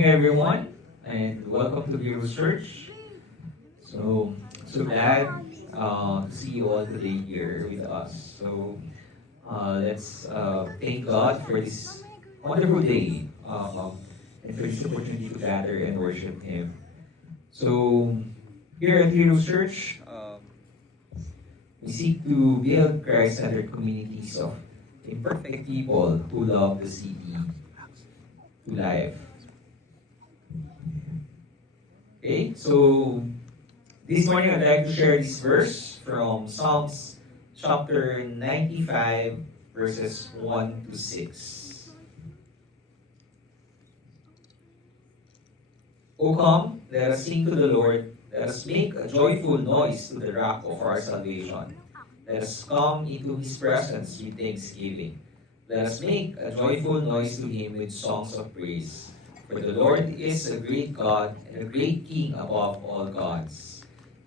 morning, everyone, and welcome to Heroes Church. So glad to see you all today here with us. Let's thank God for this wonderful day and for this opportunity to gather and worship Him. So, here at Heroes Church, we seek to build Christ-centered communities of imperfect people who love the city to life. Okay, so this morning I'd like to share this verse from Psalms chapter 95, verses 1 to 6. O come, let us sing to the Lord. Let us make a joyful noise to the rock of our salvation. Let us come into His presence with thanksgiving. Let us make a joyful noise to Him with songs of praise. For the Lord is a great God and a great King above all gods.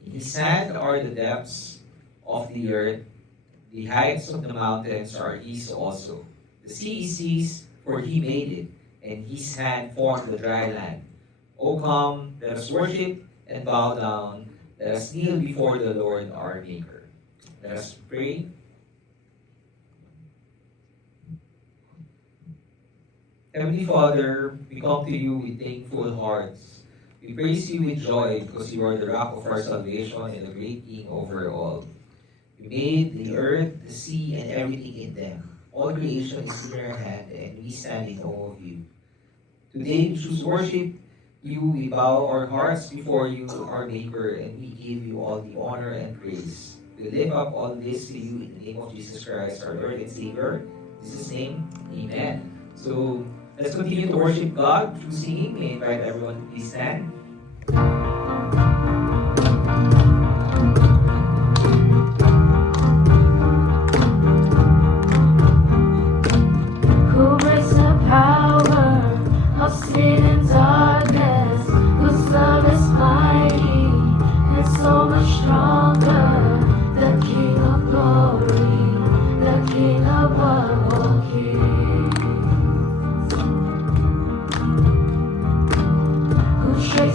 In His hand are the depths of the earth, the heights of the mountains are His also. The sea is His, for He made it, and His hand formed the dry land. O come, let us worship and bow down. Let us kneel before the Lord our Maker. Let us pray. Heavenly Father, we come to you with thankful hearts. We praise you with joy because you are the rock of our salvation and the great King over all. You made the earth, the sea, and everything in them. All creation is in your hand, and we stand in awe of you. Today we choose worship you. We bow our hearts before you, our Maker, and we give you all the honor and praise. We lift up all this to you in the name of Jesus Christ, our Lord and Savior. In Jesus' name, amen. So, let's continue to worship God through singing. I invite everyone to please stand. Who breaks the power of sin and darkness, whose love is mighty and so much stronger, the King of glory, the King above all kings. Who shakes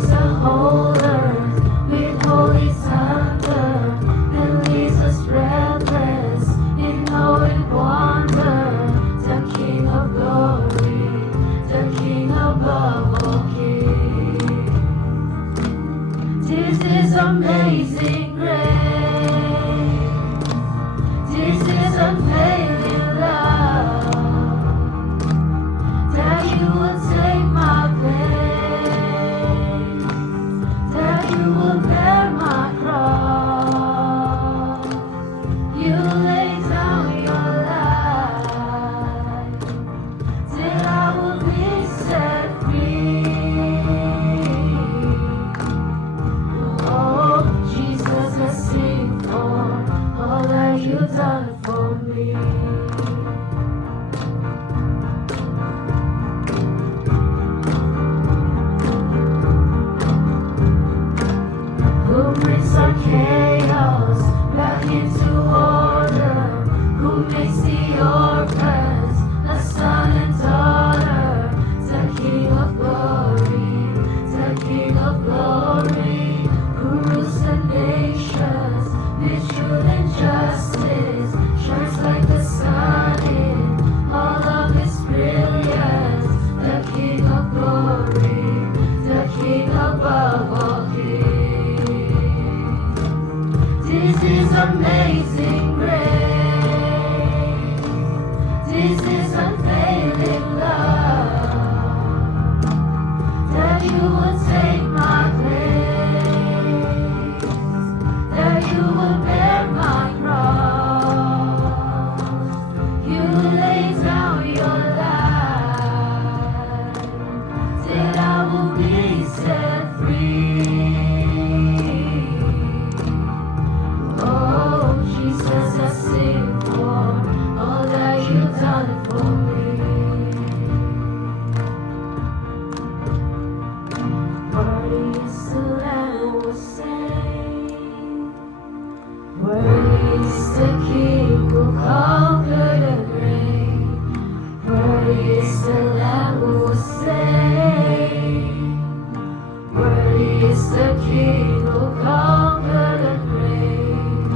King who conquered the grave.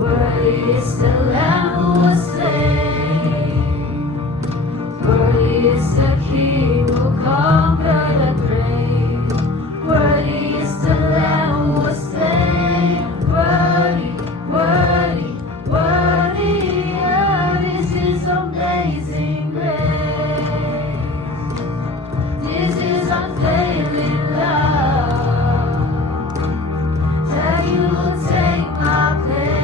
Worthy is the Lamb who was slain. Worthy is the King who conquered the grave. Worthy is the Lamb who was slain. Worthy, worthy, worthy. Yeah, this is amazing grace. This is unfailing love. That you will take my place.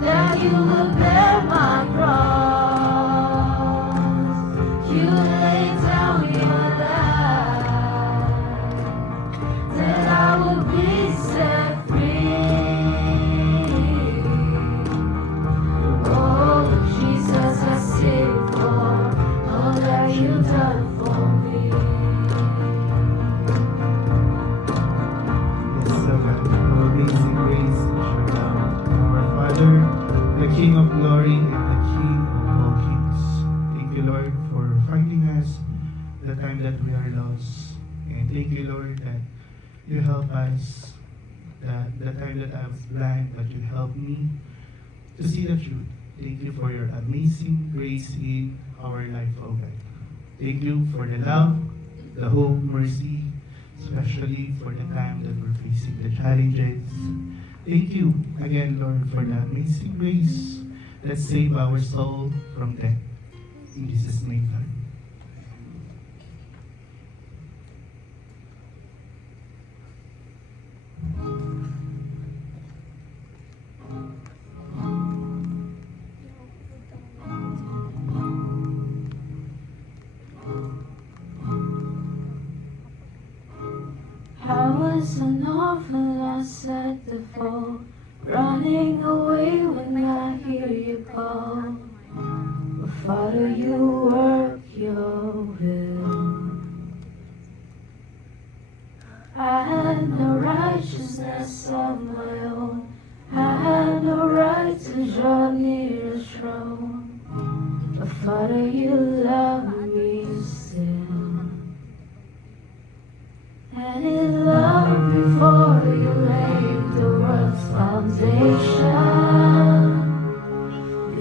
That you will bear my cross. You lay down your life. That I will be set free. Oh, Jesus, I sing for all that you've done for me. Yes, so God, how amazing grace should our Father, the King of glory and the King of all kings. Thank you, Lord, for finding us the time that we are lost. And thank you, Lord, that you help us, that the time that I was blind, but you helped me to see the truth. Thank you for your amazing grace in our life, oh God. Thank you for the love, the hope, mercy, especially for the time that we're facing the challenges. Thank you again, Lord, for the amazing grace that save our soul from death. In Jesus' name, Lord. I was an orphan lost at the fall, running away when I hear you call. But Father, you work your will. I had no righteousness of my own. I had no right to draw near the throne. But Father, you love me still. And in love before you laid the world's foundation,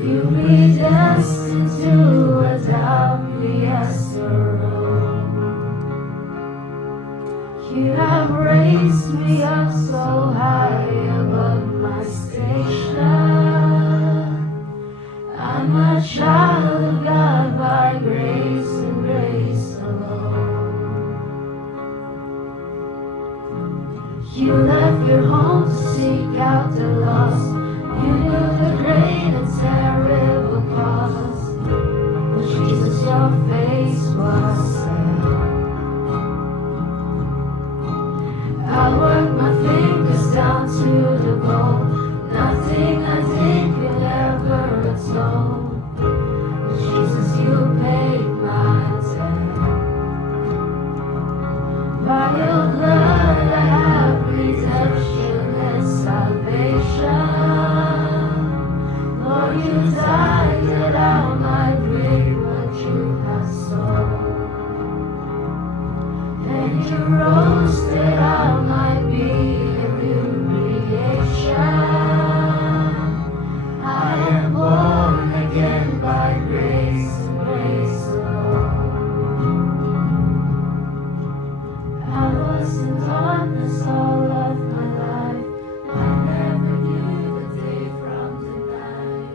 you predestined to adopt me as your own. You have raised me up so high above my station. I'm a child of God by grace and grace alone. You left your home to seek out the lost. You knew the great and terrible cost. But Jesus, your face was set. I worked my fingers down to the bone. Nothing I did could ever atone. But Jesus, you paid my debt. By your blood I have redemption and salvation. Lord, you died that I might bring what you have sown. And you rose that I might be a new creation. I am born again by grace and grace alone. I was in darkness all of my life. I never knew the day from the night.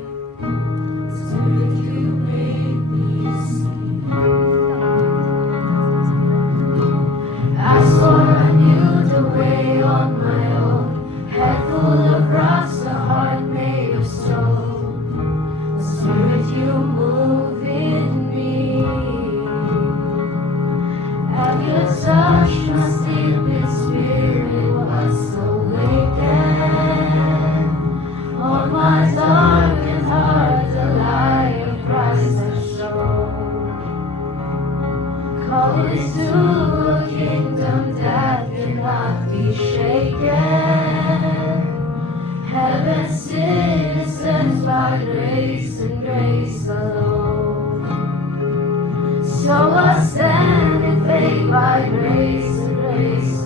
Spirit, you made me see. I swore I knew the way on my own. Head full of rocks, a heart made of stone. Spirit, you move in me. At your touch, my sleeping spirit was awakened. On my darkened heart, the light of Christ has shone. Call it to a kingdom that cannot be shaken. Heaven's citizens by grace and grace alone. So I stand in faith by grace and grace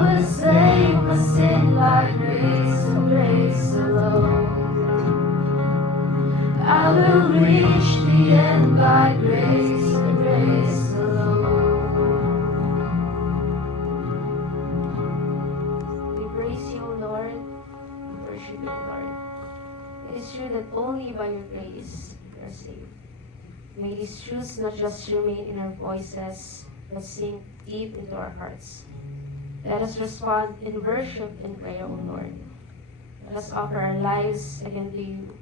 will save my sin by grace alone. I will reach the end by grace alone. We praise you, Lord. We worship you, Lord. It is true that only by your grace we are saved. May these truths not just remain in our voices, but sink deep into our hearts. Let us respond in worship and prayer, O Lord. Let us offer our lives again to you,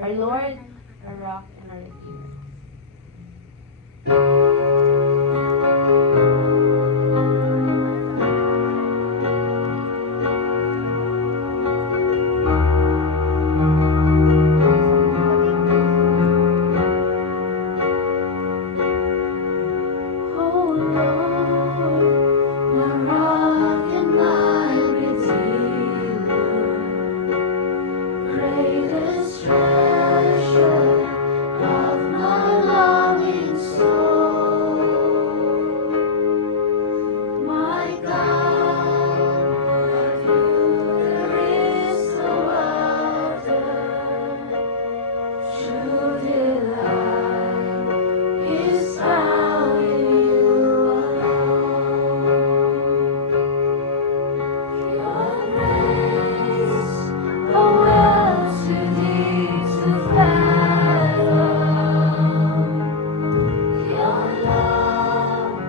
our Lord, our rock, and our Redeemer. Oh Lord, my rock and my Redeemer, greatest treasure of my longing soul. My God, like you there is no other. True delight is found in you alone. Your grace, a well too deep to fathom. Your love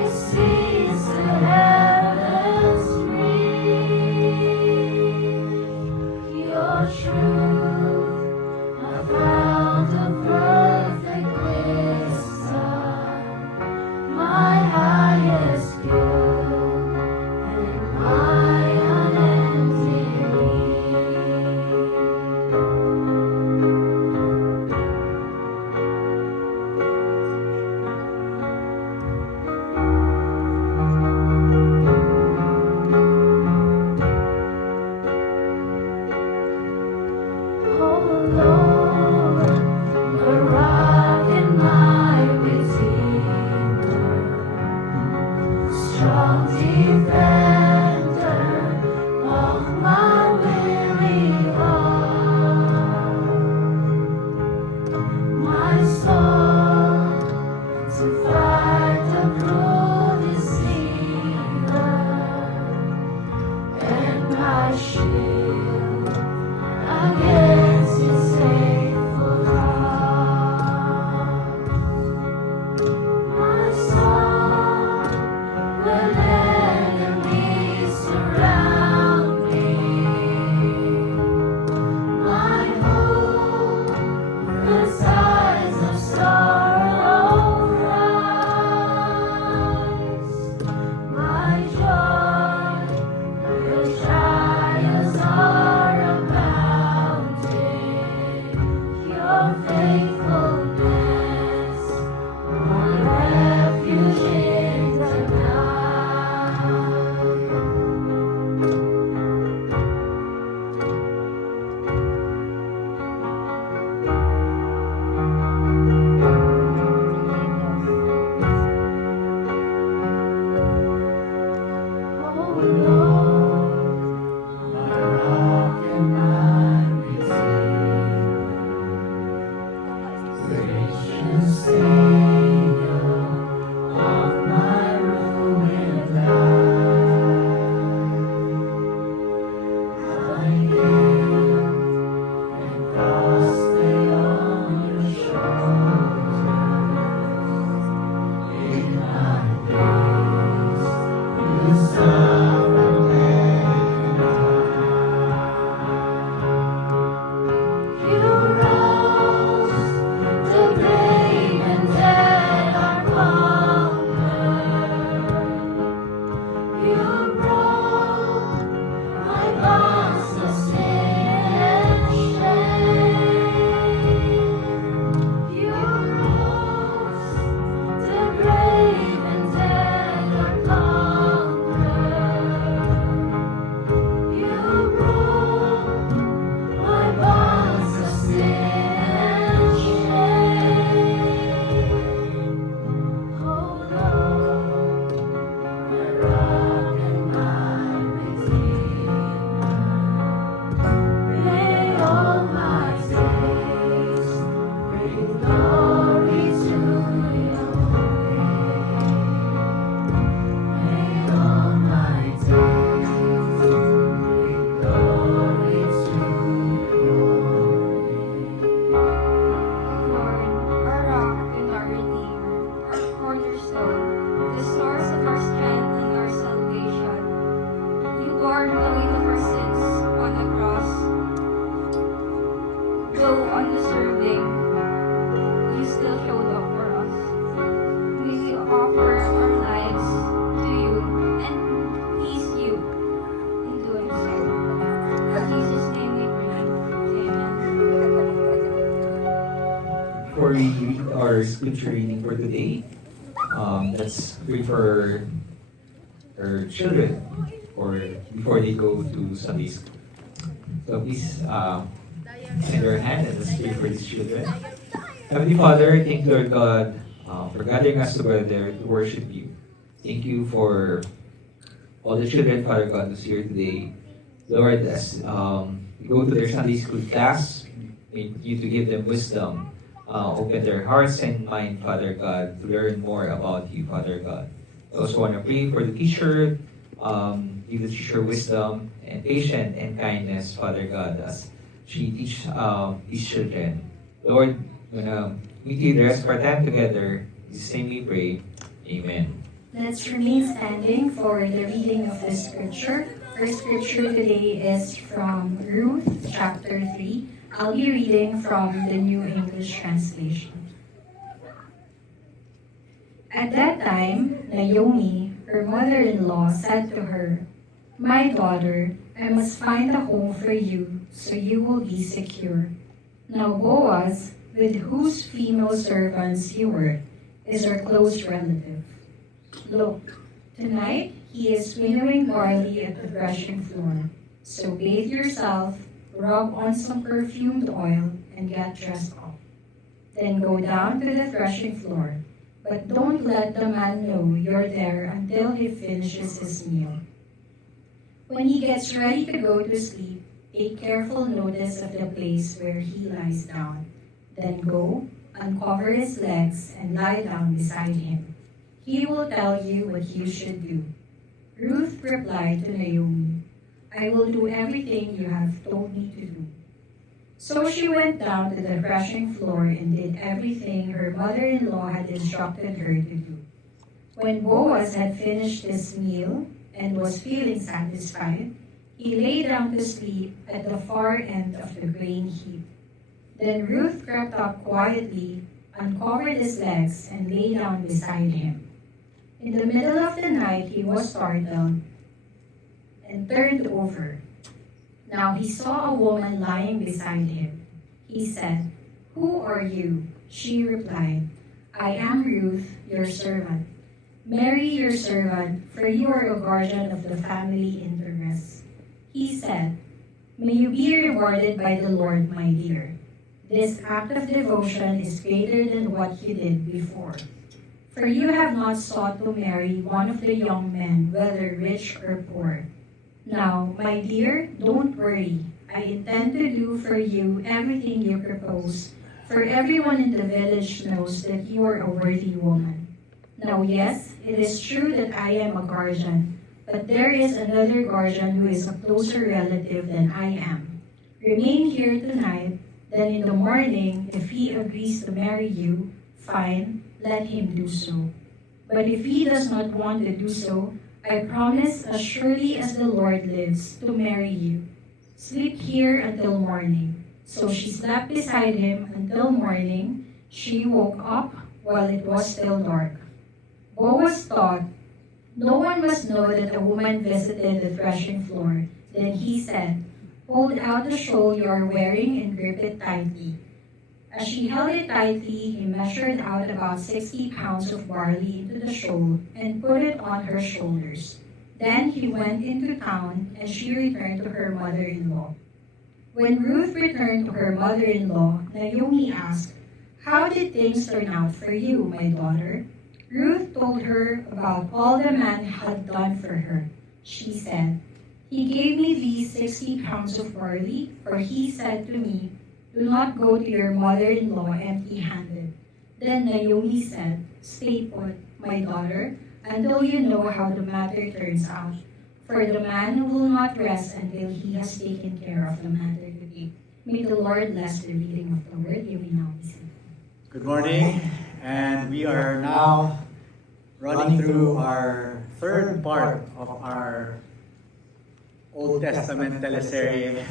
exceeds the heavens reach. Your truth, I found a perfect wisdom, my highest good, and my unending Oh Lord, my rock and my Redeemer, strong defender of my weary heart, my sword to fight the cruel deceiver, and my shield against his hateful wrath. My song when enemies surround me, my hope when sighs of sorrow rise, my joy when trials are abounding. Your faithfulness, my refuge in the Oh Lord, my rock and my Redeemer, gracious Savior of my ruined life, I give and cross lay on your shoulders. In my days, you suffered and you rose, the grave and dead are conquered. You broke my bonds of sin and shame. You rose, the grave and dead are conquered. You broke my bonds of sin and shame. Oh Lord, my rock and my before we read our scripture reading for today, let's pray for our children or before they go to Sunday school. So please send your hand and let's pray for these children. Heavenly Father, thank you, Lord God, for gathering us together to worship you. Thank you for all the children, Father God, who's here today. Lord, as we go to their Sunday school class, may you to give them wisdom. Open their hearts and mind, Father God, to learn more about you, Father God. I also want to pray for the teacher, give the teacher wisdom and patience and kindness, Father God, as she teach these children. Lord, when we do the rest of our time together, in Jesus' name we pray. Amen. Let's remain standing for the reading of the scripture. Our scripture today is from Ruth chapter 3. I'll be reading from the New English Translation. At that time, Naomi, her mother-in-law, said to her, "My daughter, I must find a home for you so you will be secure." Now Boaz, with whose female servants you work, is her close relative. Look, tonight he is winnowing barley at the threshing floor. So bathe yourself, rub on some perfumed oil, and get dressed up. Then go down to the threshing floor, but don't let the man know you're there until he finishes his meal. When he gets ready to go to sleep, take careful notice of the place where he lies down. Then go, uncover his legs, and lie down beside him. He will tell you what you should do. Ruth replied to Naomi, "I will do everything you have told me to do." So she went down to the threshing floor and did everything her mother-in-law had instructed her to do. When Boaz had finished his meal and was feeling satisfied, he lay down to sleep at the far end of the grain heap. Then Ruth crept up quietly, uncovered his legs, and lay down beside him. In the middle of the night he was startled and turned over. Now he saw a woman lying beside him. He said, "Who are you?" She replied, "I am Ruth, your servant. Marry your servant, for you are a guardian of the family interests." He said, "May you be rewarded by the Lord, my dear. This act of devotion is greater than what you did before. For you have not sought to marry one of the young men, whether rich or poor. Now, my dear, don't worry. I intend to do for you everything you propose, for everyone in the village knows that you are a worthy woman. Now, yes, it is true that I am a guardian, but there is another guardian who is a closer relative than I am. Remain here tonight, then in the morning, if he agrees to marry you, fine, let him do so. But if he does not want to do so, I promise as surely as the Lord lives to marry you. Sleep here until morning." So she slept beside him until morning. She woke up while it was still dark. Boaz thought, "No one must know that a woman visited the threshing floor." Then he said, "Hold out the shawl you are wearing and grip it tightly." As she held it tightly, he measured out about 60 pounds of barley into the shawl and put it on her shoulders. Then he went into town, and she returned to her mother-in-law. When Ruth returned to her mother-in-law, Naomi asked, "How did things turn out for you, my daughter?" Ruth told her about all the man had done for her. She said, "He gave me these 60 pounds of barley, for he said to me, 'Do not go to your mother-in-law empty-handed.'" Then Naomi said, "Stay put, my daughter, until you know how the matter turns out. For the man will not rest until he has taken care of the matter today." May the Lord bless the reading of the word. You may now be seated. Good morning, and we are now running through our third part of our Old Testament teleserie.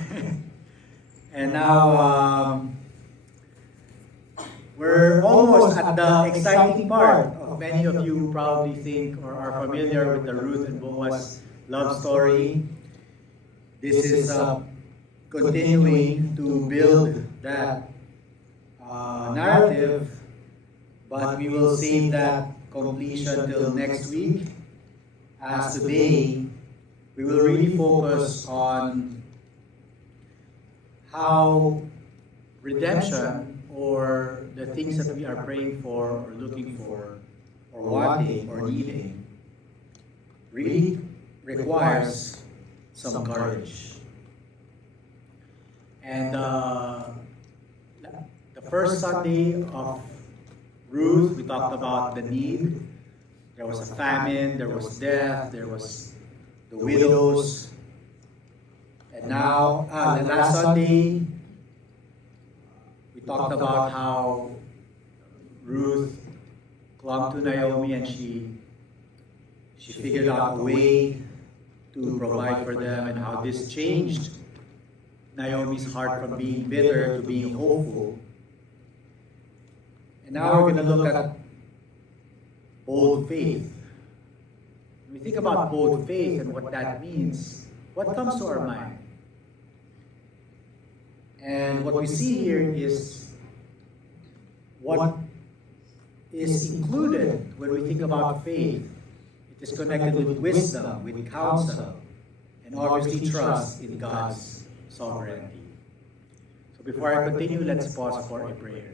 And now we're almost at the exciting part of many of you probably think or are familiar with the Ruth and Boaz love story. This is continuing to build that narrative, but we will save that completion till next week. As today, we will really focus on how redemption, or the things that we are praying for, or looking for, or wanting, or needing, really requires some courage. And the first Sunday of Ruth, we talked about the need. There was a famine, there was death, there was the widows. And now, the last Sunday, we talked about how Ruth clung to Naomi, and she figured out a way to provide for them, and how this changed Naomi's heart from being bitter to being hopeful. And now we're going to look at bold faith. When we think about bold faith and what that means, what comes to our mind? And what we see here is what is included when we think about faith. It is connected with wisdom, with counsel, and obviously trust in God's sovereignty. So before I continue, let's pause for a prayer.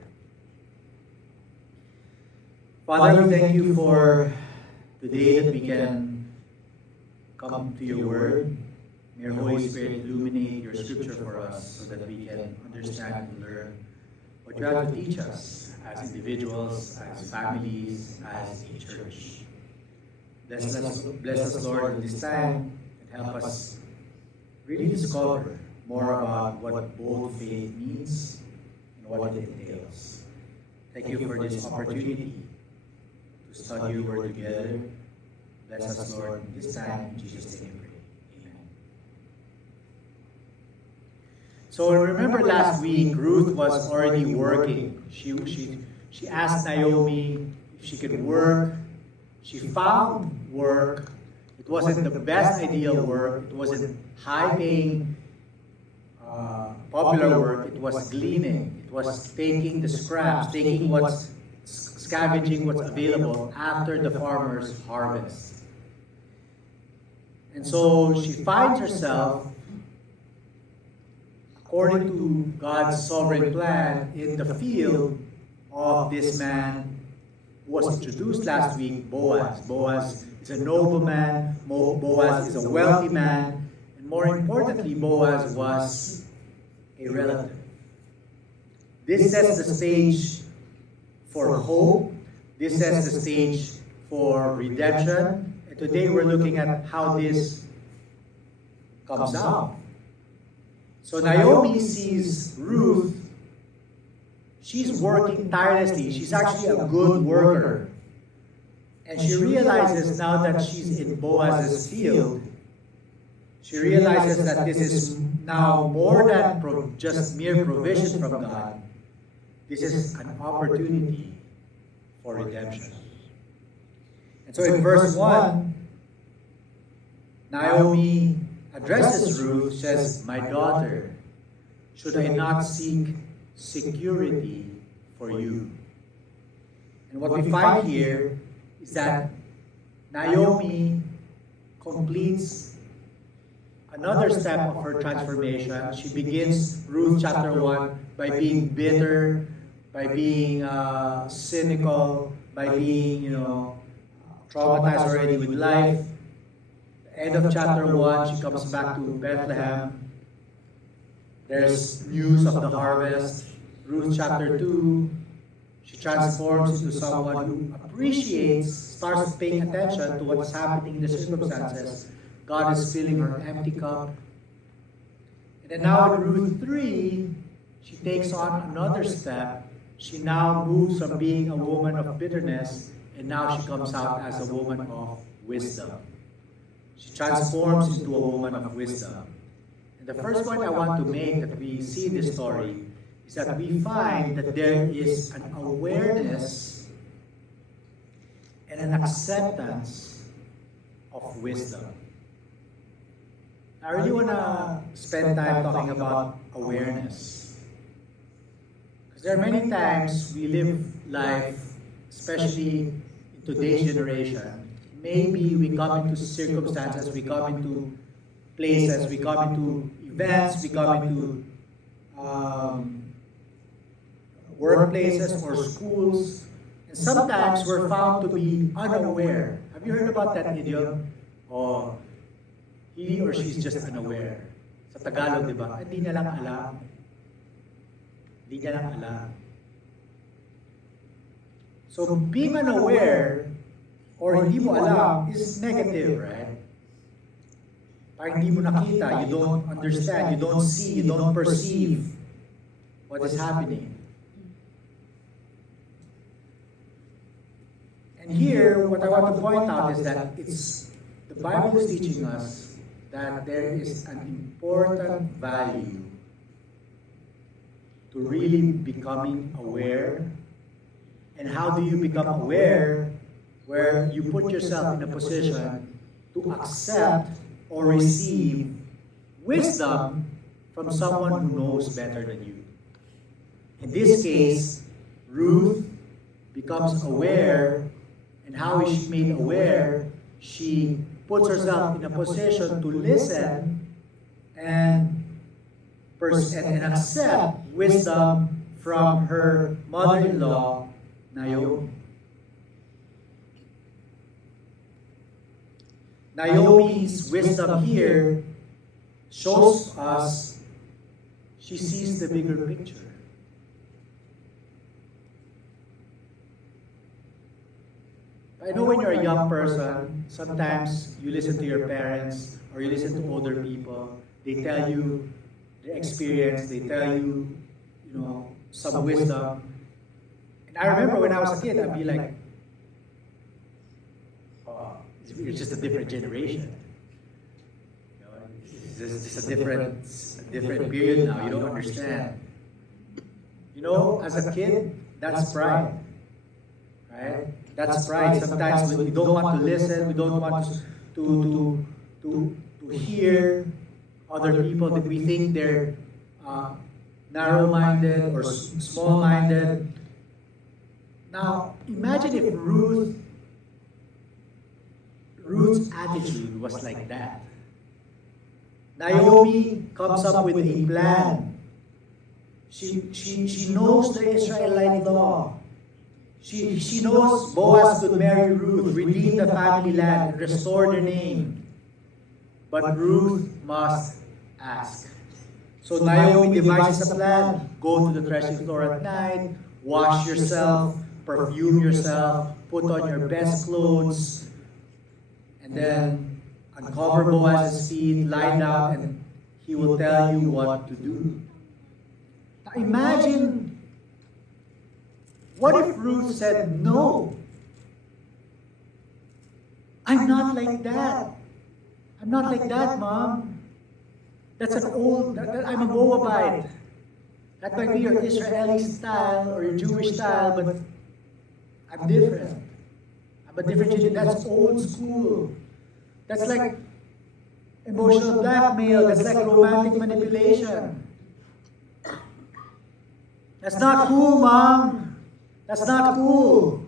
Father, we thank you for the day that we can come to your word. May your Holy Spirit illuminate your scripture for us so that we can understand and learn what you have to teach us as individuals, as families, as a church. Bless us, Lord, in this time, and help us really discover more about what bold faith means and what it entails. Thank you for this opportunity to study your word together. Bless us, Lord, in this time. In Jesus' name we pray. Amen. So remember last week, Ruth was already working. She asked Naomi if she could work. She found work. It wasn't the best ideal work. It wasn't high-paying, popular work. It was gleaning. It was taking the scraps, scavenging what's available after the farmer's harvest. And so she finds herself, according to God's sovereign plan, in the field of this man who was introduced last week, Boaz. Boaz is a nobleman, Boaz is a wealthy man, and more importantly, Boaz was a relative. This sets the stage for hope. This sets the stage for redemption. And today we're looking at how this comes out. So Naomi sees Ruth. She's working tirelessly. She's actually a good worker. And she realizes now that she's in Boaz's field, she realizes that this is now more than just mere provision from God. This is an opportunity for redemption. And so in verse 1, Naomi addresses Ruth, says, "My daughter, should I not seek security for you?" And what we find here is that Naomi completes another step of her transformation. She begins Ruth chapter 1 by being bitter, by being cynical, by being, traumatized already with life. End of chapter 1, she comes back to Bethlehem. There's news of the harvest. Ruth chapter 2, she transforms into someone who appreciates, starts paying attention to what's happening in the circumstances. God is filling her empty cup. And then now in Ruth 3, she takes on another step. She now moves from being a woman of bitterness, and now she comes out as a woman of wisdom. She transforms into a woman of wisdom. And the first point I want to make that we see in this story is that we find that there is an awareness and an acceptance of wisdom. I really want to spend time talking about awareness. Because there are many times we live life, especially in today's generation, maybe we come into circumstances, we come into places, we come into events, we come into workplaces or schools, and sometimes we're found to be unaware. Have you heard about that idiom? Oh, he or she's just unaware. Sa Tagalog, di ba? Hindi niya lang alam. Hindi niya lang alam. So being unaware or hindi mo alam is negative, right? Parang hindi mo nakita, you don't understand, you don't see, you don't perceive what is happening. And here, what I want to point out is that the Bible is teaching us that there is an important value to really becoming aware. And how do you become aware? Where you put yourself in a position to accept or receive wisdom from someone who knows better than you. In this case, Ruth becomes aware, and how is she made aware? She puts herself in a position to listen and accept wisdom from her mother-in-law, Naomi. Naomi's wisdom here shows us she sees the bigger picture. I know when you're a young person, sometimes you listen to your parents or you listen to older people. They tell you their experience, they tell you, some wisdom. And I remember when I was a kid, I'd be like, it's just a different generation. It's just a different period now. You don't understand. As a kid, that's pride, right? That's pride. Sometimes we don't want to listen. We don't want to hear other people that we think they're narrow-minded or small-minded. Now, imagine if Ruth's attitude was like that. Naomi comes up with a plan. She knows the Israelite law. She knows Boaz could marry Ruth, redeem the family land, and restore their name. But Ruth must ask. So Naomi devises a plan. Go to the threshing floor at night, wash yourself, perfume yourself, put on your best clothes, and then uncover Boaz's feet, lie down, and he will tell you what to do. Now imagine, what if Ruth said, no, I'm not like that. I'm not like that, Mom. That's I'm a Moabite. That might be your Israeli style or your Jewish style, but I'm different. I'm a different generation. That's old school. That's like emotional blackmail. That's like romantic manipulation. That's not cool, Mom. That's not cool.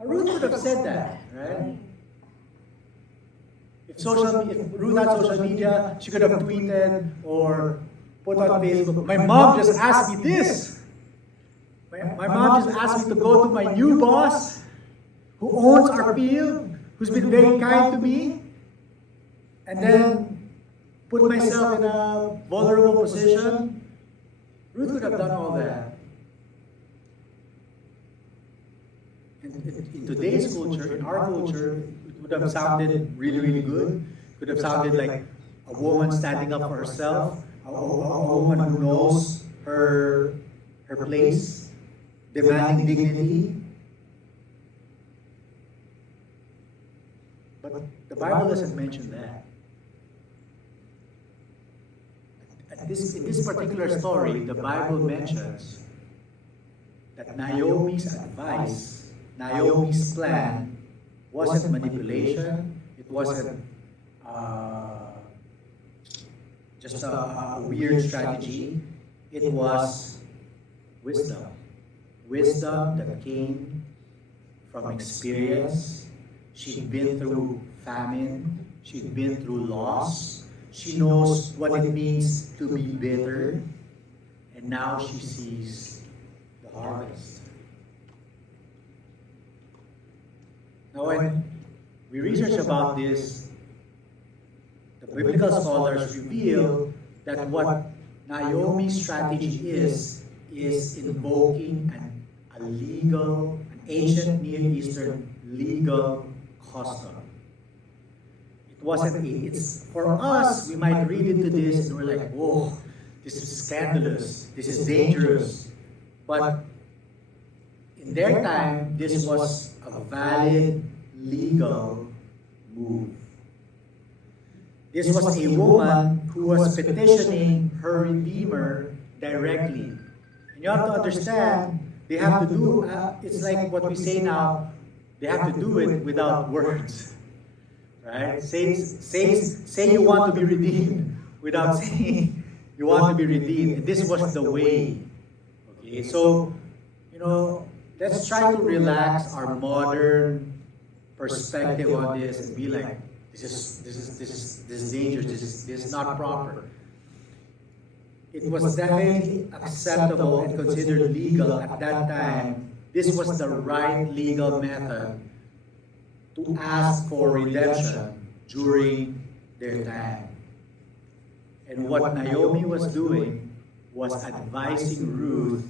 Now, Ruth would have said that, right? If Ruth had social media, she could have tweeted or put on Facebook, my mom just asked me this. My mom just asked me to go to my new boss, who owns our field, who's been very kind to me, and then put myself in a vulnerable position. Ruth could have done all that. In today's culture, in our culture, it would have sounded really, really good. It could have sounded like a woman standing up for herself, a woman who knows her place, demanding dignity. But the Bible doesn't mention that. In this particular story, the Bible mentions that Naomi's advice, Naomi's plan, wasn't manipulation, it wasn't just a weird strategy. It was wisdom. Wisdom that came from experience. She'd been through famine. She'd been through loss. She knows what it means to be bitter. And now she sees the harvest. Now when we research about this, the biblical scholars reveal that what Naomi's strategy is invoking an ancient Near Eastern legal custom. It's for us, we might read into this and we're like, whoa, this is scandalous, this is dangerous. But in their time, this was a valid legal move. This was a woman who was petitioning her Redeemer directly. And you have to understand, they have to do, it's like what we say now, they have to do it without words. Right? Say you want to be redeemed without saying you want to be redeemed. And this was the way. Okay, so, let's try to relax our modern perspective on this and be like, this is dangerous, this is not proper. It was definitely acceptable and considered legal at that time. This was the right legal method to ask for redemption during their time. And what Naomi was doing was advising Ruth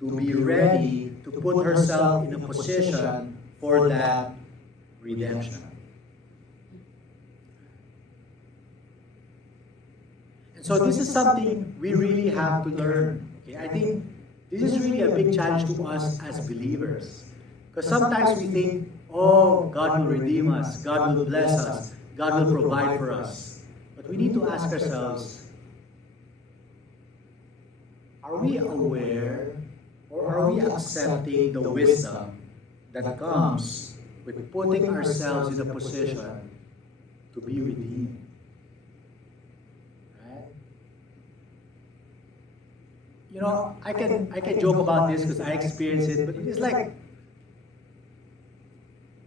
to be ready to put herself in a position for that redemption. And so this is something we really have to learn. Okay? I think this is really a big challenge to us as believers. Because sometimes we think, oh, God will redeem us, God will bless us, God will provide for us. But we need to ask ourselves, are we aware or are we accepting the wisdom that comes with putting ourselves in a position to be redeemed? Right? I can joke about this because I experienced it, but it is like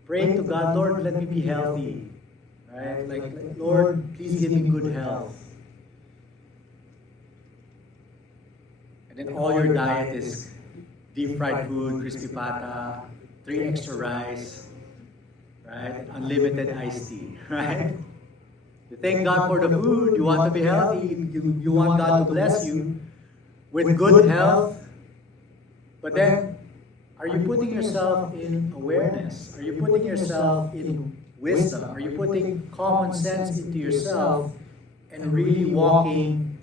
praying to God, Lord, let me be healthy. Right? Like, Lord, please give me good health. And then all your diet is deep fried food, crispy pata, 3 extra rice, right? Unlimited iced tea, right? You thank God for the food, you want to be healthy, you want God to bless you with good health, but then, are you putting yourself in awareness? Are you putting yourself in wisdom? Are you putting common sense into yourself and really walking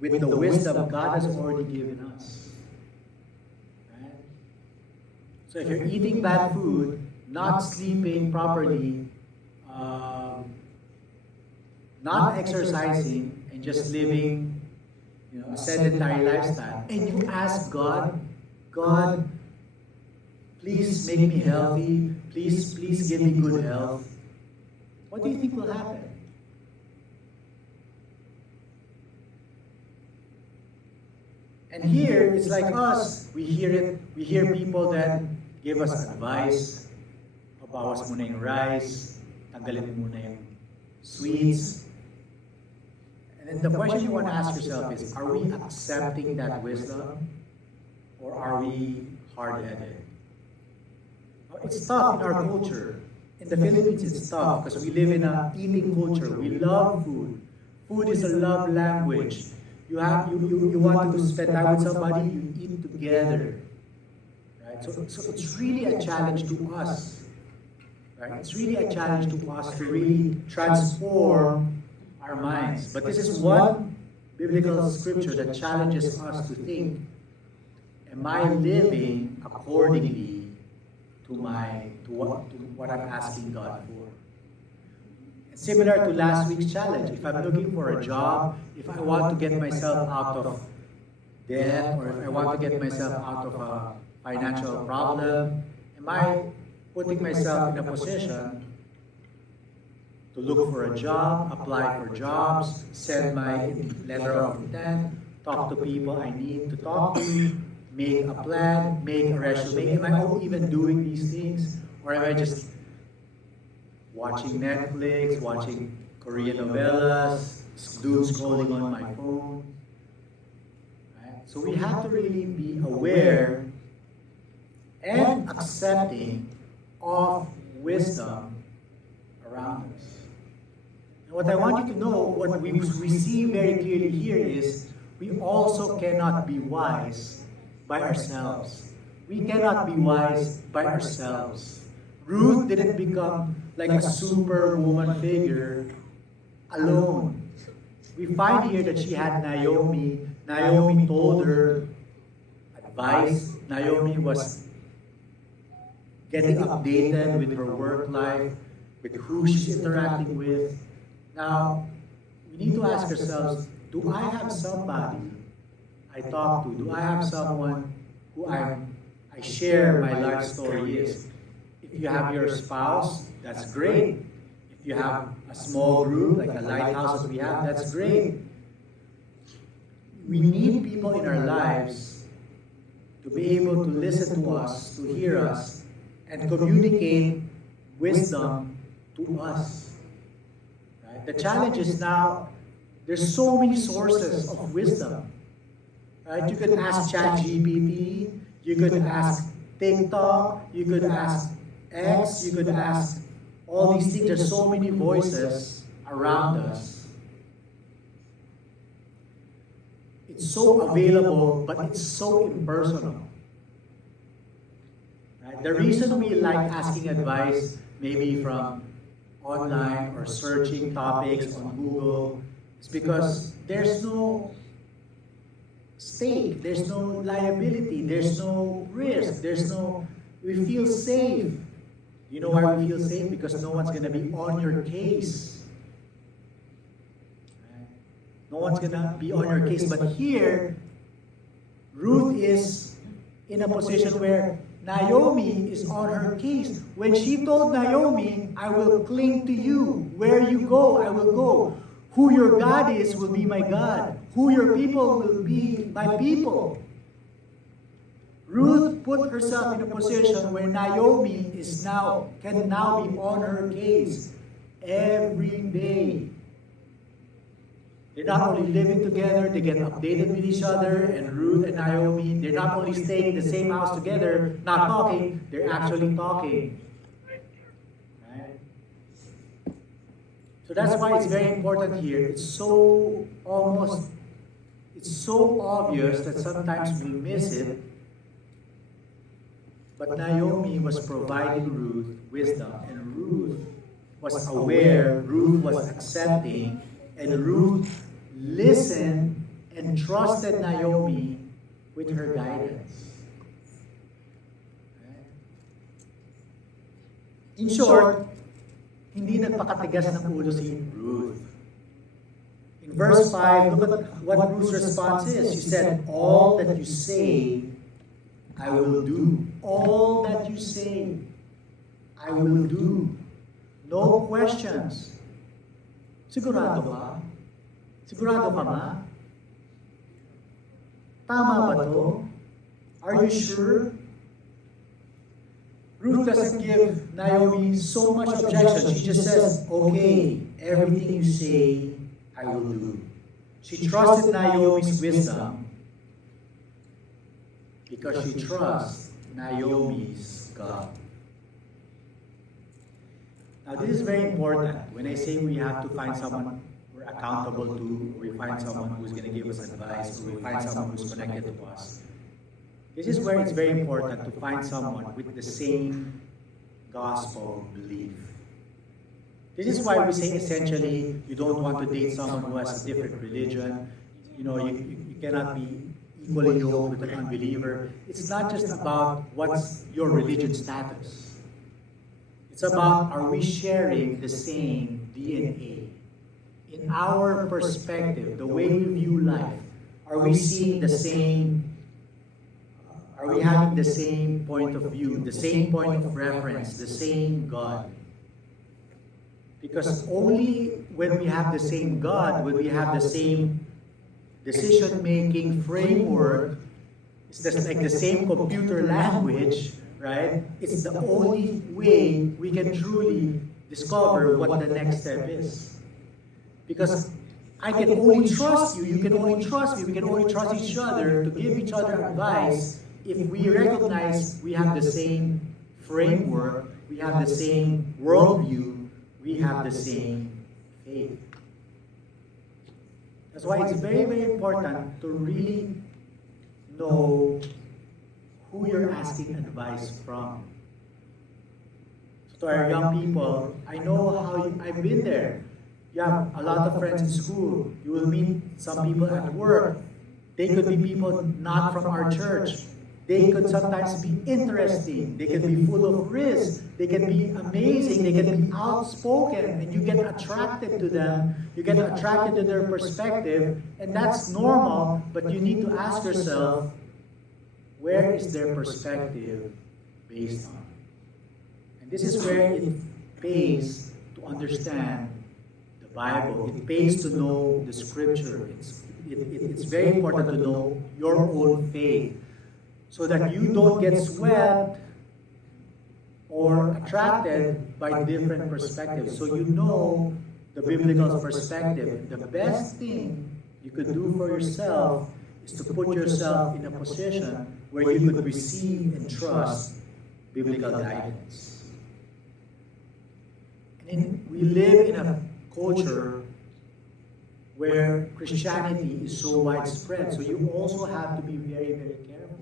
with the wisdom God has already given us? Right? So if you're eating bad food, not sleeping properly, not exercising, and just living a sedentary lifestyle, and you ask God, please make me healthy, please give me good health, what do you think will happen? And here, it's like us, we hear people that give us advice, bawas mo na yung rice, tanggalin mo na yung sweets. And then the question you want to ask yourself is, are we accepting that wisdom? Or are we hard-headed? It's tough in our culture. In the Philippines, it's tough because we live in an eating culture. We love food. Food is a love language. You want to spend time with somebody, you eat together. Right? So it's really a challenge to us. Right? It's really a challenge to us to really transform our minds. But this is one biblical scripture that challenges us to think, am I living accordingly to what I'm asking God for? And similar to last week's challenge, if I'm looking for a job, if I want to get myself out of debt, or if I want to get myself out of a financial problem, am I putting myself in a position to to look for a job, apply for jobs, send my letter of intent, talk to people I need to talk to, make a plan, make a resume. Am I even doing these things? Or am I just watching Netflix, watching Korean novellas, doom scrolling on my phone? Right? So we have to really be aware and accepting of wisdom around us. And what I want you to know, what we see very clearly here is, we also cannot be wise by ourselves. We cannot be wise by ourselves. Ruth didn't become like a superwoman figure alone. We find here that she had Naomi. Naomi told her advice. Naomi was getting updated with her work life, with who she's interacting with. Now, we need to ask ourselves, do I have somebody I talk to? Do I have someone who I share my life story with? If you have your spouse, that's great. If you have a small group, like a lighthouse that we have, that's great. We need people in our lives to be able to listen to us, to hear us, and communicate wisdom to us. Right? The challenge is now, there's so many sources of wisdom. Right? You could ask ChatGPT, you could ask TikTok, you could ask X, you could ask all these things. There's so many voices around us. It's so available, but it's so impersonal. Right? The reason we like asking advice, maybe from online or searching topics on Google, is because there's no stake, there's no liability, there's no risk, we feel safe. You know why we feel safe? Because no one's going to be on your case. Right? No one's going to be on your case. But here, Ruth is in a position where Naomi is on her case. When she told Naomi, I will cling to you. Where you go, I will go. Who your God is will be my God. Who your people will be my people. Ruth put herself in a position where Naomi can now be on her case every day. They're not only living together, they get updated with each other, and Ruth and Naomi, they're not only staying in the same house together, not talking, they're actually talking. Right? So that's why it's very important here. It's so obvious that sometimes we miss it. But Naomi was providing Ruth wisdom, and Ruth was aware, Ruth was accepting, and Ruth listened and trusted Naomi with her guidance. In short, hindi nagpakatigas ng ulo si Ruth. In verse 5, look at what Ruth's response is. She said, all that you say, I will do. All that you say, I will do. No questions. Sigurado ka? Sigurado ka ma? Tama ba to? Are you sure? Ruth doesn't give Naomi so much objection. She just says, okay, everything you say, I will do. She trusted Naomi's wisdom because she trusts Naomi's God. Now this is very important. When I say we have to find someone we're accountable to, or we find someone who's going to give us advice, or we find someone who's connected to us, this is where it's very important to find someone with the same gospel belief. This is why we say essentially you don't want to date someone who has a different religion. You know, you cannot be equally yoked with an unbeliever. It's not just about what's your religion status. It's about, are we sharing the same DNA? In our perspective, the way we view life, are we seeing the same, are we having the same point of view, the same point of reference, the same God? Because only when we have the same God, when we have the same decision-making framework, it's just like the same computer language, right? It's the only way we can truly discover what the next step is. Because I can only trust you, you can only trust me, we can only trust each other to give each other advice if we recognize we have the same framework, we have the same worldview, we have the same faith. That's why it's very, very important to really know who you're asking advice from. So to our young people, I know how I've been there. You have a lot of friends in school. You will meet some people at work. They could be people not from our church. They could sometimes be interesting. They can be full of risk. They can be amazing. They can be outspoken. And you get attracted to them. You get attracted to their perspective. And that's normal. But you need to ask yourself, where is their perspective based on? And this is where it pays to understand the Bible. It pays to know the Scripture. It's very important to know your own faith, so that you don't get swept or attracted by different perspectives. So you know the biblical perspective. The best thing you could do for yourself is to put yourself in a position where you could receive and trust biblical guidance. And we live in a culture where Christianity is so widespread, so you also have to be very, very careful.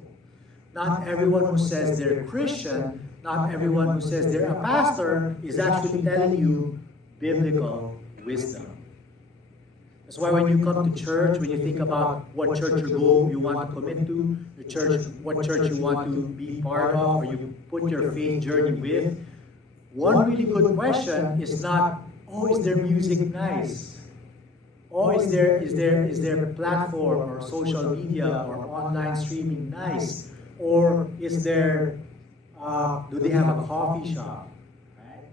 Not everyone who says they're Christian, not everyone who says they're a pastor is actually telling you biblical wisdom. That's why when you come to church, when you think about what church you want to commit to, the church, what church you want to be part of, or you put your faith journey with, one really good question is not, oh, is their music nice? Or is their platform or social media or online streaming nice? Or is there, do they have a coffee shop? Right?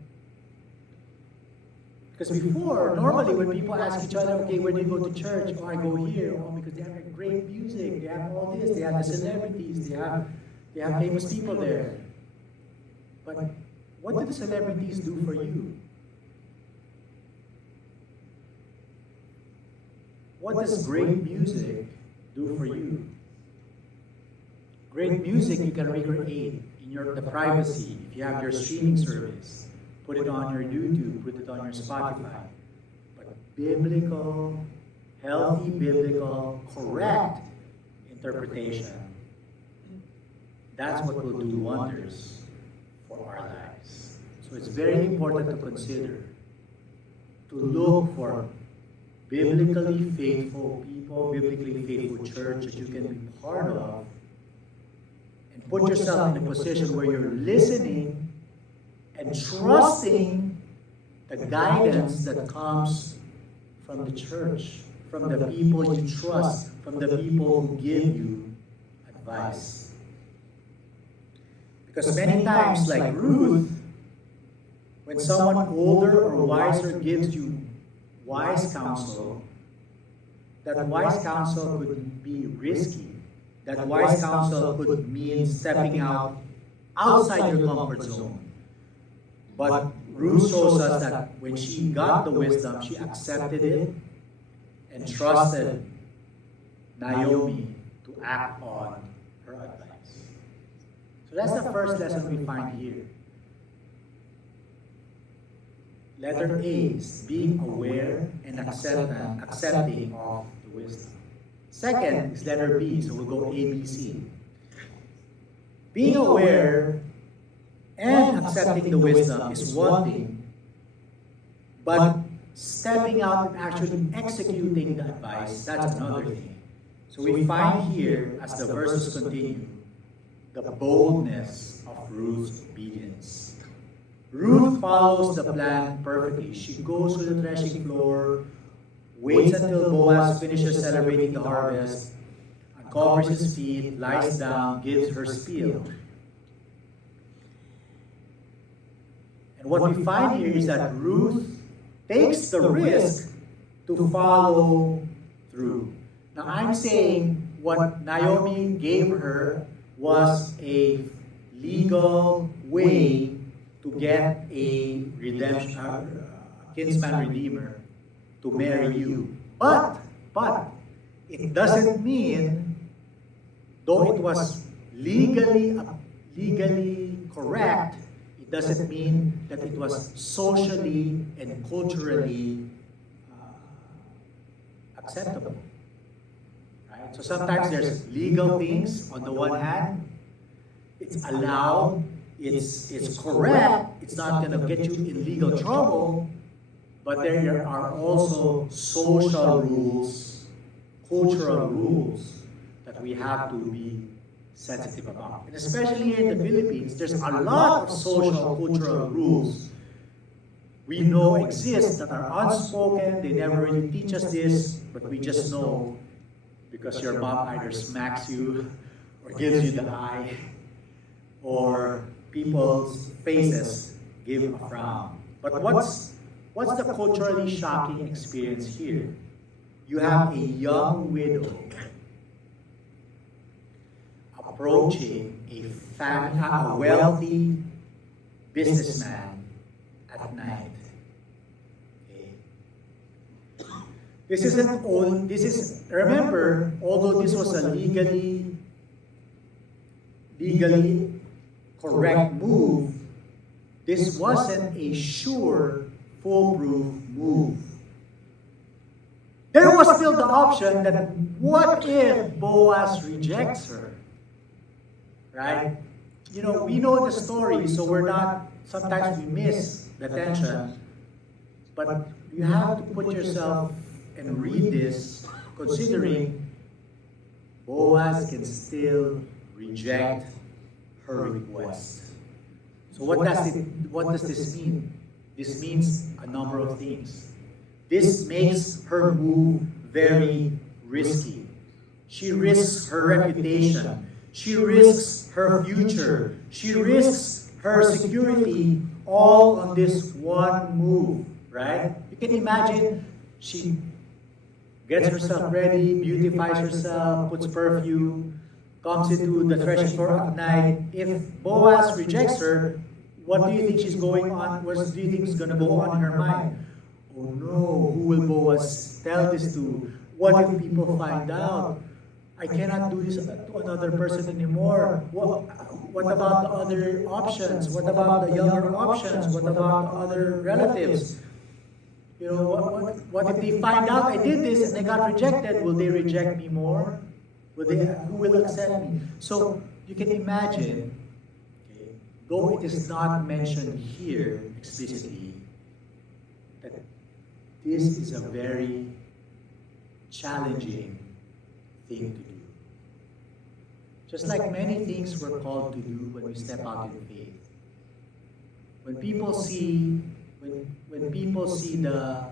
Because before, normally when people ask each other, okay, where do you go to church? Oh, I go here. Oh, because they have great music. They have all this. They have the celebrities. They have famous people there. But what do the celebrities do for you? What does great music do for you? Great music you can recreate in the privacy. If you have your streaming service, put it on your YouTube, put it on your Spotify. But biblical, healthy, biblical, correct interpretation, that's what will do wonders for our lives. So it's very important to consider, to look for biblically faithful people, biblically faithful church that you can be part of, and put yourself in a position where you're listening and trusting the guidance that comes from the church, from the people you trust, from the people who give you advice. Because many times, like Ruth, when someone older or wiser gives you wise counsel, that wise counsel could be risky. That wise counsel could mean stepping outside your comfort zone. But Ruth shows us that when she got the wisdom, she accepted it and trusted Naomi to act on her advice. So that's the first lesson we find here. Letter A is being aware and accepting of the wisdom. Second is letter B, so we'll go A, B, C. Being aware and accepting the wisdom is one thing, but stepping out and actually executing the advice, that's another thing. So we find here, as the verses continue, the boldness of Ruth's obedience. Ruth follows the plan perfectly. She goes to the threshing floor, waits until Boaz finishes celebrating the harvest, uncovers his feet, lies down, gives her spiel. And what we find here is that Ruth takes the risk to follow through. Now I'm saying what Naomi gave her was a legal way to get a redemption, kinsman redeemer to marry you. But it doesn't mean, though it was legally correct, it doesn't mean that it was socially and culturally acceptable. Right? So sometimes there's legal things on the one hand, it's allowed, it's correct, it's not going to get you in legal trouble, but there are also social rules, cultural rules that we have to be sensitive about. And especially in the Philippines, there's a lot of social, cultural rules we know exist that are unspoken. They never really teach us this, but we just know because your mom either smacks you or gives you the eye, or people's faces give a frown. But what's the culturally shocking experience here? You have a young widow approaching a wealthy businessman at night. Okay. Remember, although this was a legally correct move, this wasn't a sure, foolproof move. There was still the option that what if Boaz rejects her? Right? We know the story, so sometimes we miss the tension. But you have to put yourself and read this, considering Boaz can still reject her request. So what does this mean? This means a number of things. This makes her move very risky. She risks her reputation. She risks her future. She risks her security all on this one move, right? You can imagine she gets herself ready, beautifies herself, puts perfume, comes into the threshing floor at night. If Boaz rejects her, what do you think she's going on? What do you think is going to go on in her mind? Oh no, who will Boaz tell this to? What if people find out? I cannot do this to another person anymore. What about the other options? What about the younger options? What about the other relatives? What if they find out I did this and I got rejected? Will they reject me more? Who will accept me? So you can imagine, okay, though it is not mentioned here explicitly, that this is a very challenging thing to do. Just like many things we're called to do when we step out in faith. When people see the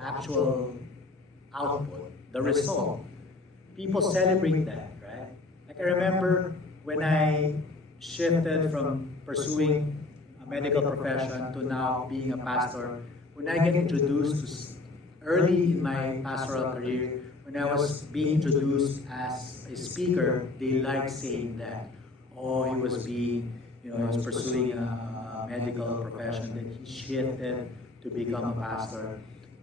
actual output, the result, people celebrate that, right? Like I remember when I shifted from pursuing a medical profession to now being a pastor, when I get introduced early in my pastoral career, when I was being introduced as a speaker, they liked saying that, he was pursuing a medical profession, that he shifted to become a pastor.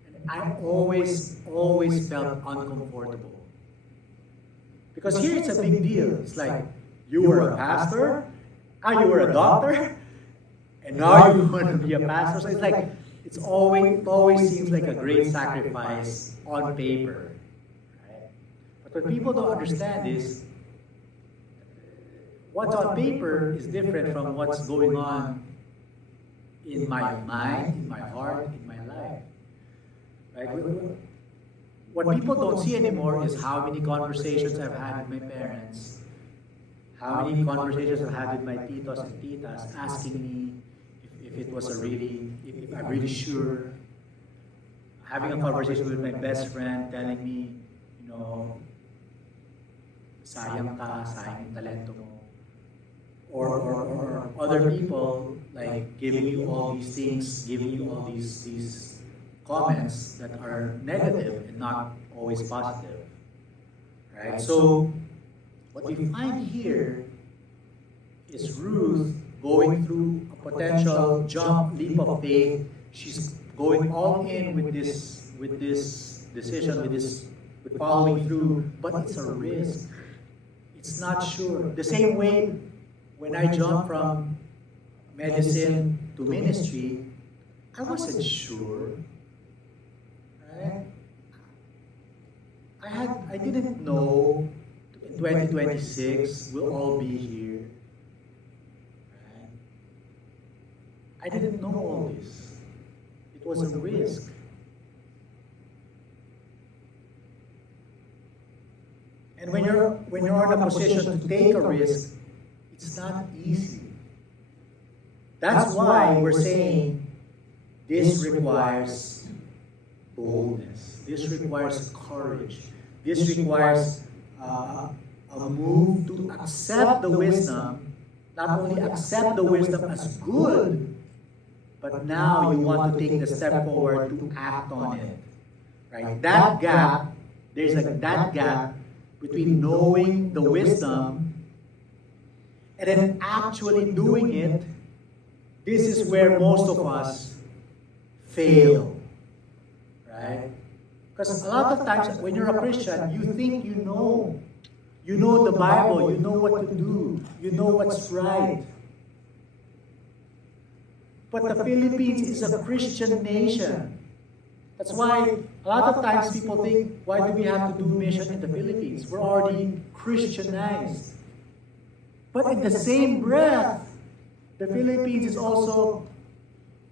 And I always felt uncomfortable. Because here it's a big deal. It's like, you were a pastor, you were a doctor, and now you want to be a pastor. So it's like, it always seems like a great sacrifice on paper. Right? But when people don't understand this, what's on paper is different from what's going on in my mind, in my heart, in my life. Right? What people don't see anymore is how many conversations I've had with my parents, how many conversations I've had with my titos and titas asking me if I'm really sure, having a conversation with my best friend telling me, sayang ka, sayang yung talento mo. or other people like giving you all these things, giving you all these comments that are negative and not always positive. Right? So what we find here is Ruth going through a potential leap of faith. She's going all in with this decision, with following through, but it's a risk. It's not sure. The same way when I jumped from medicine to ministry, I wasn't sure. Right? I didn't know in 2026 we'll all be here. Right? I didn't know all this. It was a risk. And when you're in a position to take a risk, it's not easy. That's why we're saying this requires boldness. This requires courage. This requires a move to accept the wisdom, not only accept the wisdom as good, but now you want to take the step forward to act on it. Right? That gap, that gap between knowing the wisdom and then actually doing it. This is where most of us fail. Right? Because a lot of times when you're a Christian, you think you know. You know the Bible, you know what to do, you know what's right. But the Philippines is a Christian nation. That's why a lot of times people think, why do we have to do mission in the Philippines? We're already Christianized. But in the same breath, the Philippines is also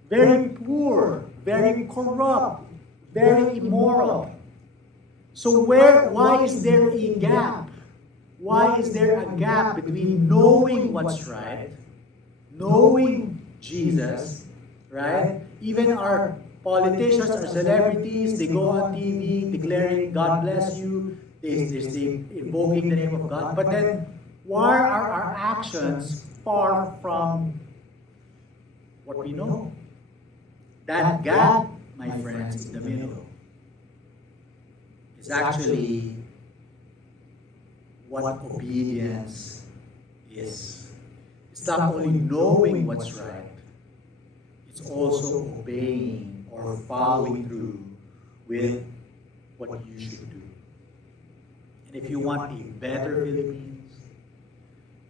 very poor, very corrupt, very immoral. So why is there a gap? Why is there a gap between knowing what's right, knowing Jesus, right? Even our politicians, our celebrities, they go on TV declaring, God bless you, they invoking the name of God. But then, why are our actions far from what we know? That gap, my friends, in the middle is actually what obedience is. It's not only knowing what's right, it's also obeying or following through with what you should do. And if you want a better Philippines,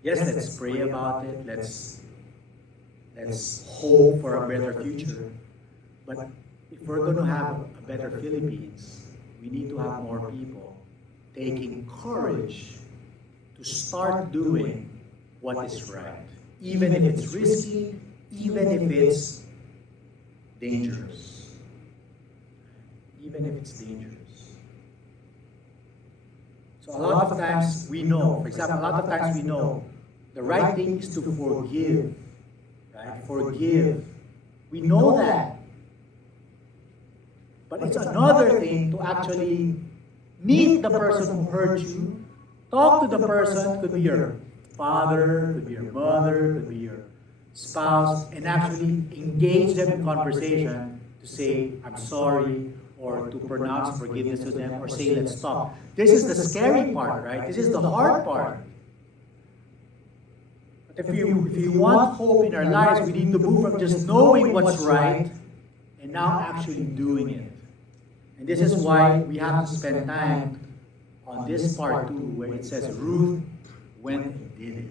yes, let's pray about it. Let's hope for a better future. But if we're going to have a better Philippines, we need to have more people taking courage to start doing what is right, even if it's risky, even if it's dangerous. Even if it's dangerous. So a lot of times we know, for example, a lot of times we know the right thing is to forgive. Right? Forgive. We know that. But it's another thing to actually meet the person who hurt you, talk to the person, could be your father, could be your mother, could be your spouse, and actually engage them in conversation to say, I'm sorry, or to pronounce forgiveness to them, or say, let's stop. This is the scary part, right? This is the hard part. But if you want hope in our lives, we need to move from just knowing what's right and now actually doing it. And this is why we have to spend time on this part too, where it says Ruth went and did it.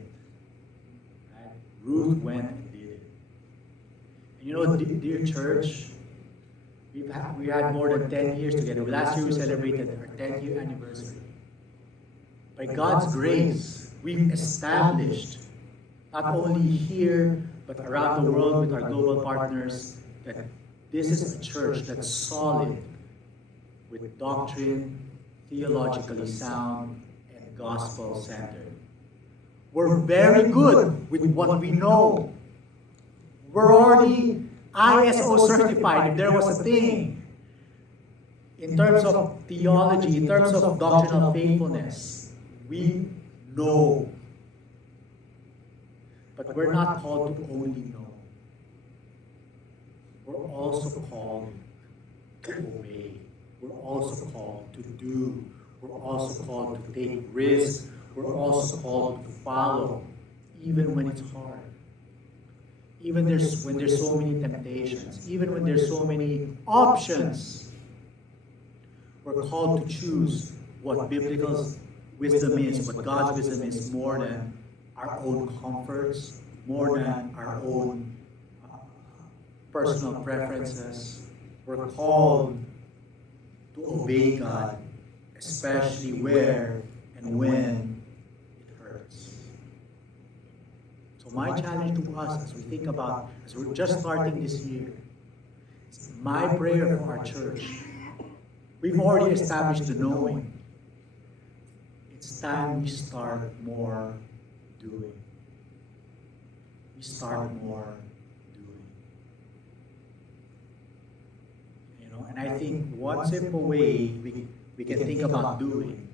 Right? Ruth went and did it. And you know, dear church, we had more than 10 years together. Last year we celebrated our 10th-year anniversary. By God's grace, we've established, not only here, but around the world with our global partners, that this is a church that's solid, with doctrine, theologically sound, and gospel-centered. We're very good with what we know. We're already ISO certified, if there was a thing, in terms of theology, in terms of doctrinal faithfulness. We know. But we're not called to only know. We're also called to obey. We're also called to do. We're also called to take risks. We're also called to follow, even when it's hard. Even when there's so many temptations, even when there's so many options, we're called to choose what biblical wisdom is, what God's wisdom is, more than our own comforts, more than our own personal preferences. We're called to obey God, especially where and when it hurts. So my challenge to us as we think about, as we're just starting this year, my prayer for our church, we've already established the knowing. It's time we start more doing. We start more doing. And I think one simple way we can think about doing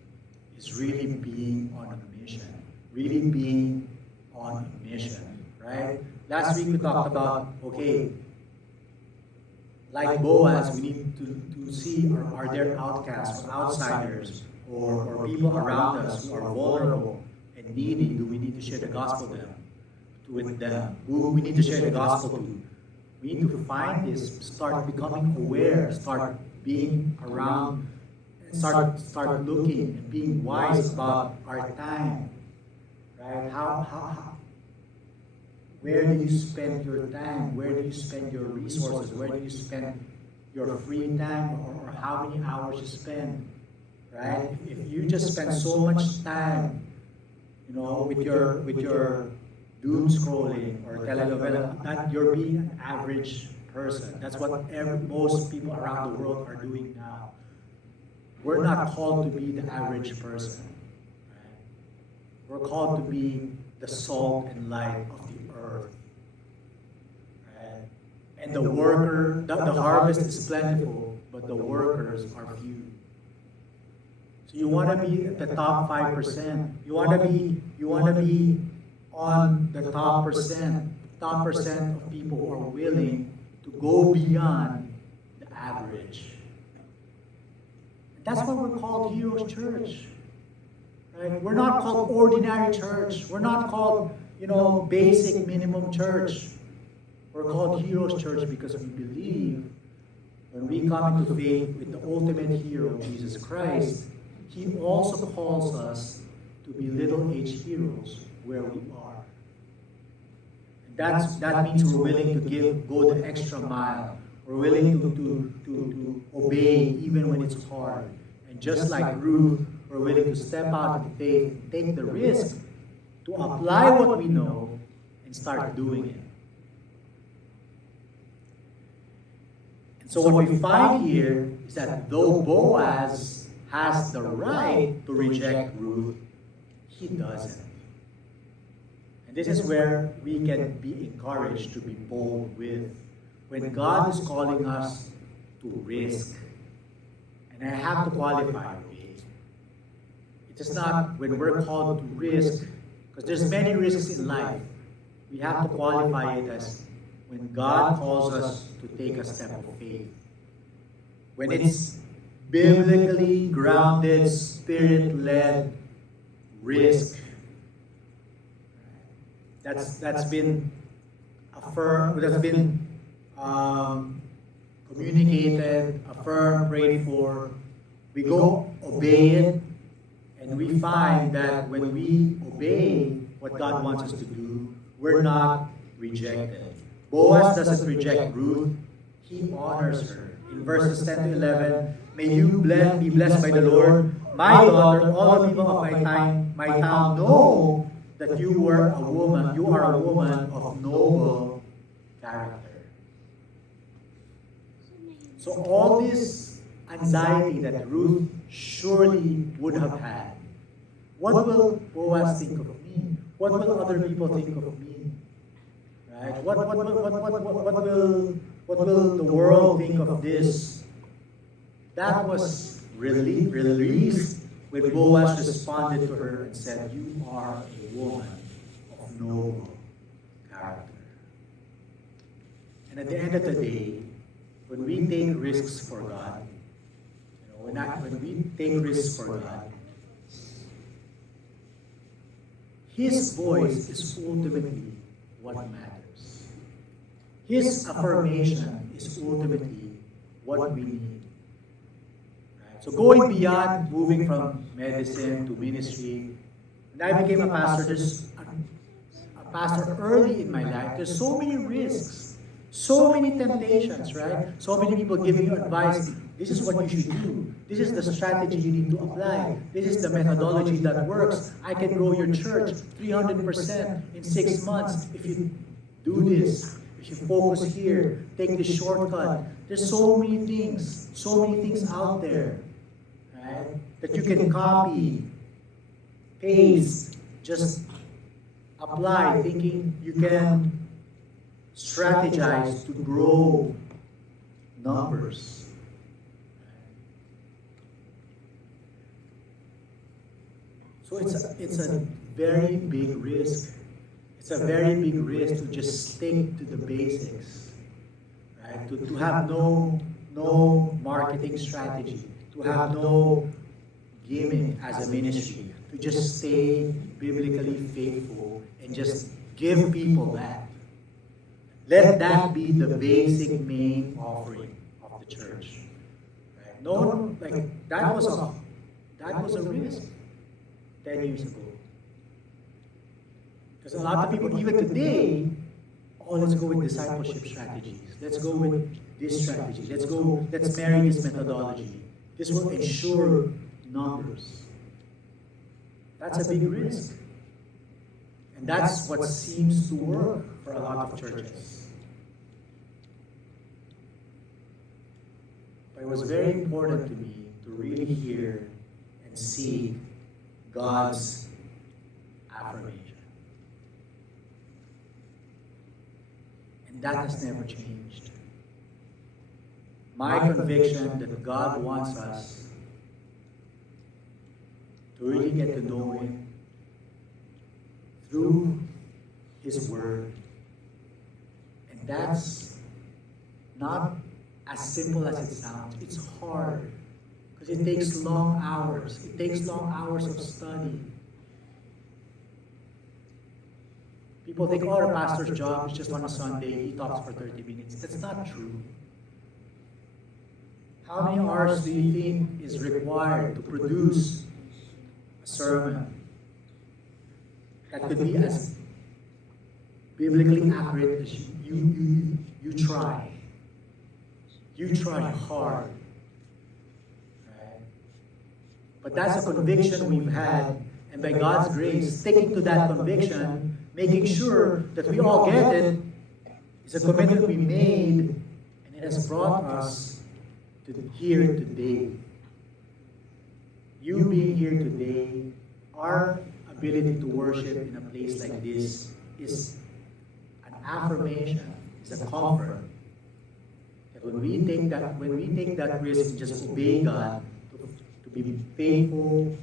is really being on a mission. Really being on a mission, right? Last week we talked about, okay, like Boaz, we need to see, are there outcasts or outsiders or people around us who are vulnerable and needy? Do we need to share the gospel with them? Who we need to share the gospel to? We need to find this, start becoming aware, start being around, start looking and being wise about our time, right? Where do you spend your time? Where do you spend your resources? Where do you spend your free time, or how many hours you spend, right? If you just spend so much time, with your doom scrolling or telenovela, that you're being an average person. That's what most people around the world are doing now. We're not called to be the average person, right? We're called to be the salt and light of the earth, right? And the harvest is plentiful, but the workers are few. So you want to be at the top 5%. You want to be on the top percent of people who are willing to go beyond the average. That's why we're called Heroes Church. Right? We're not called ordinary church. We're not called, basic minimum church. We're called Heroes Church because we believe when we come into faith with the ultimate hero, Jesus Christ, He also calls us to be little H heroes where we are. And that means we're willing to go the extra mile. We're willing to obey even when it's hard. And just like Ruth, we're willing to step out in faith, take the risk to apply what we know and start doing it. And so what we find here is that though Boaz has the right to reject Ruth, he doesn't. And this is where we can be encouraged to be bold with when God is calling us to risk. And I have to qualify it. It is not when we're called to risk, because there's many risks in life. We have to qualify it as when God calls us to take a step of faith. When it's biblically grounded, spirit-led risk. That's been affirmed, that's been communicated, affirmed, prayed for. We go obey it, and we find that when we obey what God wants us to do, we're not rejected. Boaz doesn't reject Ruth, he honors her. In verses 10 to 11, may you be blessed by the Lord. My daughter, all the people of my town know that you are a woman of noble character. So all this anxiety that Ruth surely would have had, what will Boaz think of me? What will other people think of me? Right? What will the world think of this? That was released when Boaz responded to her and said, "You are a woman of noble character. And at the end of the day, when we take risks for God, when we take risks for God, His voice is ultimately what matters. His affirmation is ultimately what we need. Right? So going beyond moving from medicine to ministry, when I became a pastor, there's a pastor early in my life, there's so many risks, so many temptations, right? So many people giving you advice. This is what you should do. This is the strategy you need to apply. This is the methodology that works. I can grow your church 300% in 6 months if you do this. If you focus here, take this shortcut. There's so many things out there, right? That you can copy, paste, just apply, thinking you can strategize to grow numbers. So it's a very big risk. It's a very big risk to just stick to the basics, right? To have no marketing strategy, to have no gimmick as a ministry, to just stay biblically faithful and just give people that. Let that be the basic main offering of the church. Right? No, like that was a risk 10 years ago. Because a lot of people, even today, let's go with discipleship strategies. Let's go with this strategy. Let's marry this methodology. This will ensure numbers. That's a big risk. And that's what seems to work for a lot of churches. But it was very important to me to really hear and see God's affirmation. And that has never changed. My conviction that God wants us to really get to know Him through His Word. And that's not as simple as it sounds. It's hard. Because it takes long hours. It takes long hours of study. People think, a pastor's job is just on a Sunday, he talks for 30 minutes. That's not true. How many hours do you think is required to produce a sermon that could be as biblically accurate as you try? You try hard. Right? But that's a conviction we've had, and by God's grace, sticking to that conviction, making sure that we all get it, is a commitment we made, and it has brought us to here today. You being here today, our ability to worship in a place like this is an affirmation, is a comfort. That when we take that risk and just obey God, to be faithful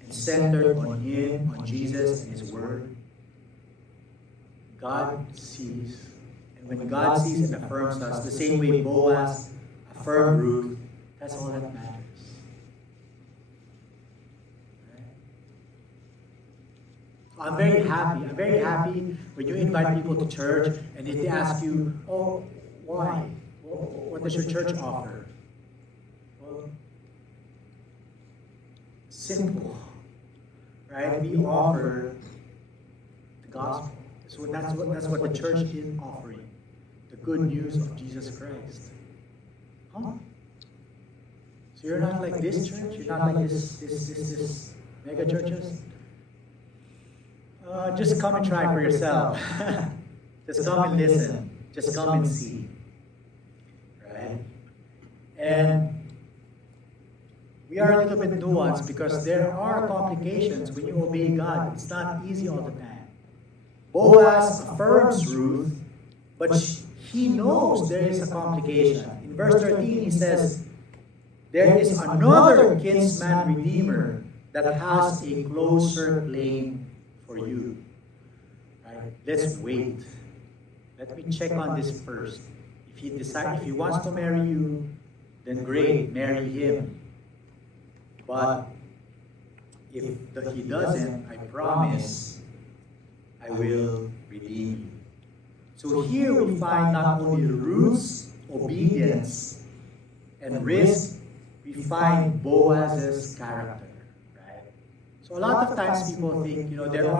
and centered on Him, on Jesus and His Word, God sees. And when God sees and affirms us, the same way Boaz affirmed Ruth, that's all that matters. Right? I'm very happy when you invite people to church and if they ask you, why? What does your church offer? Well, simple. Right? We offer the gospel. So that's what the church is offering. The good news of Jesus Christ. Huh? So you're not like this church? You're not like this mega churches? Just come and try for yourself. Just come and listen. Just come and see. Right? And we are a little bit nuanced because there are complications when you obey God. It's not easy all the time. Boaz affirms Ruth, but he knows there is a complication. In verse 13 he says, there is another kinsman redeemer that has a closer claim for you. Right? Let's wait. let me check on this first. If he wants to marry you, then great, marry him. But if he doesn't, I promise I will redeem you. So here we find not only Ruth's obedience and risk, we find Boaz's character. Right? So a lot of times people think, there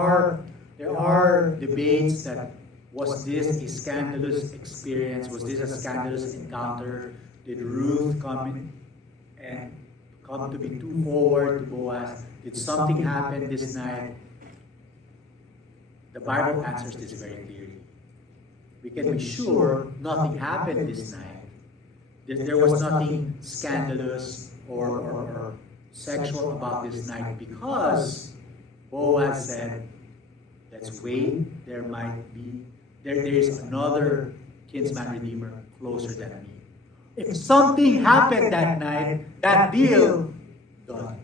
are debates that was this a scandalous experience? Was this a scandalous encounter? Did Ruth come to be too forward to Boaz? Did something happen this night? The Bible answers this very clearly. We can be sure nothing happened this night. There was nothing scandalous or sexual about this night because Boaz said, let's wait, there is another kinsman redeemer closer than me. If something happened that night, that deal, done.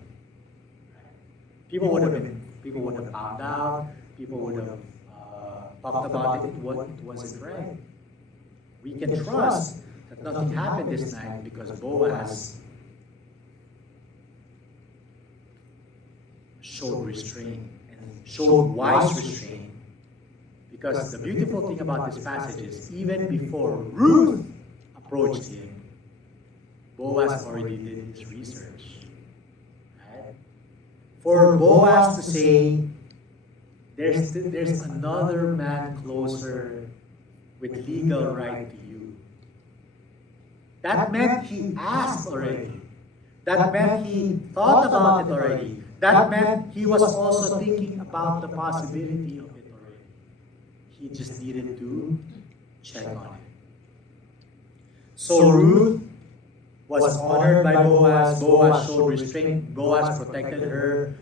People would have found out, people would have talked about it wasn't right. We can trust that nothing happened this night because Boaz showed restraint and showed wise restraint. Because the beautiful thing about this passage is even before Ruth approached him, Boaz already did his research. Right? For Boaz to say, there's another man closer with legal right to you. That meant he asked already. That meant he thought about it already. That meant he was also thinking about the possibility of it already. He just needed to check on it. So Ruth was honored by Boaz. Boaz showed restraint. Boaz protected her.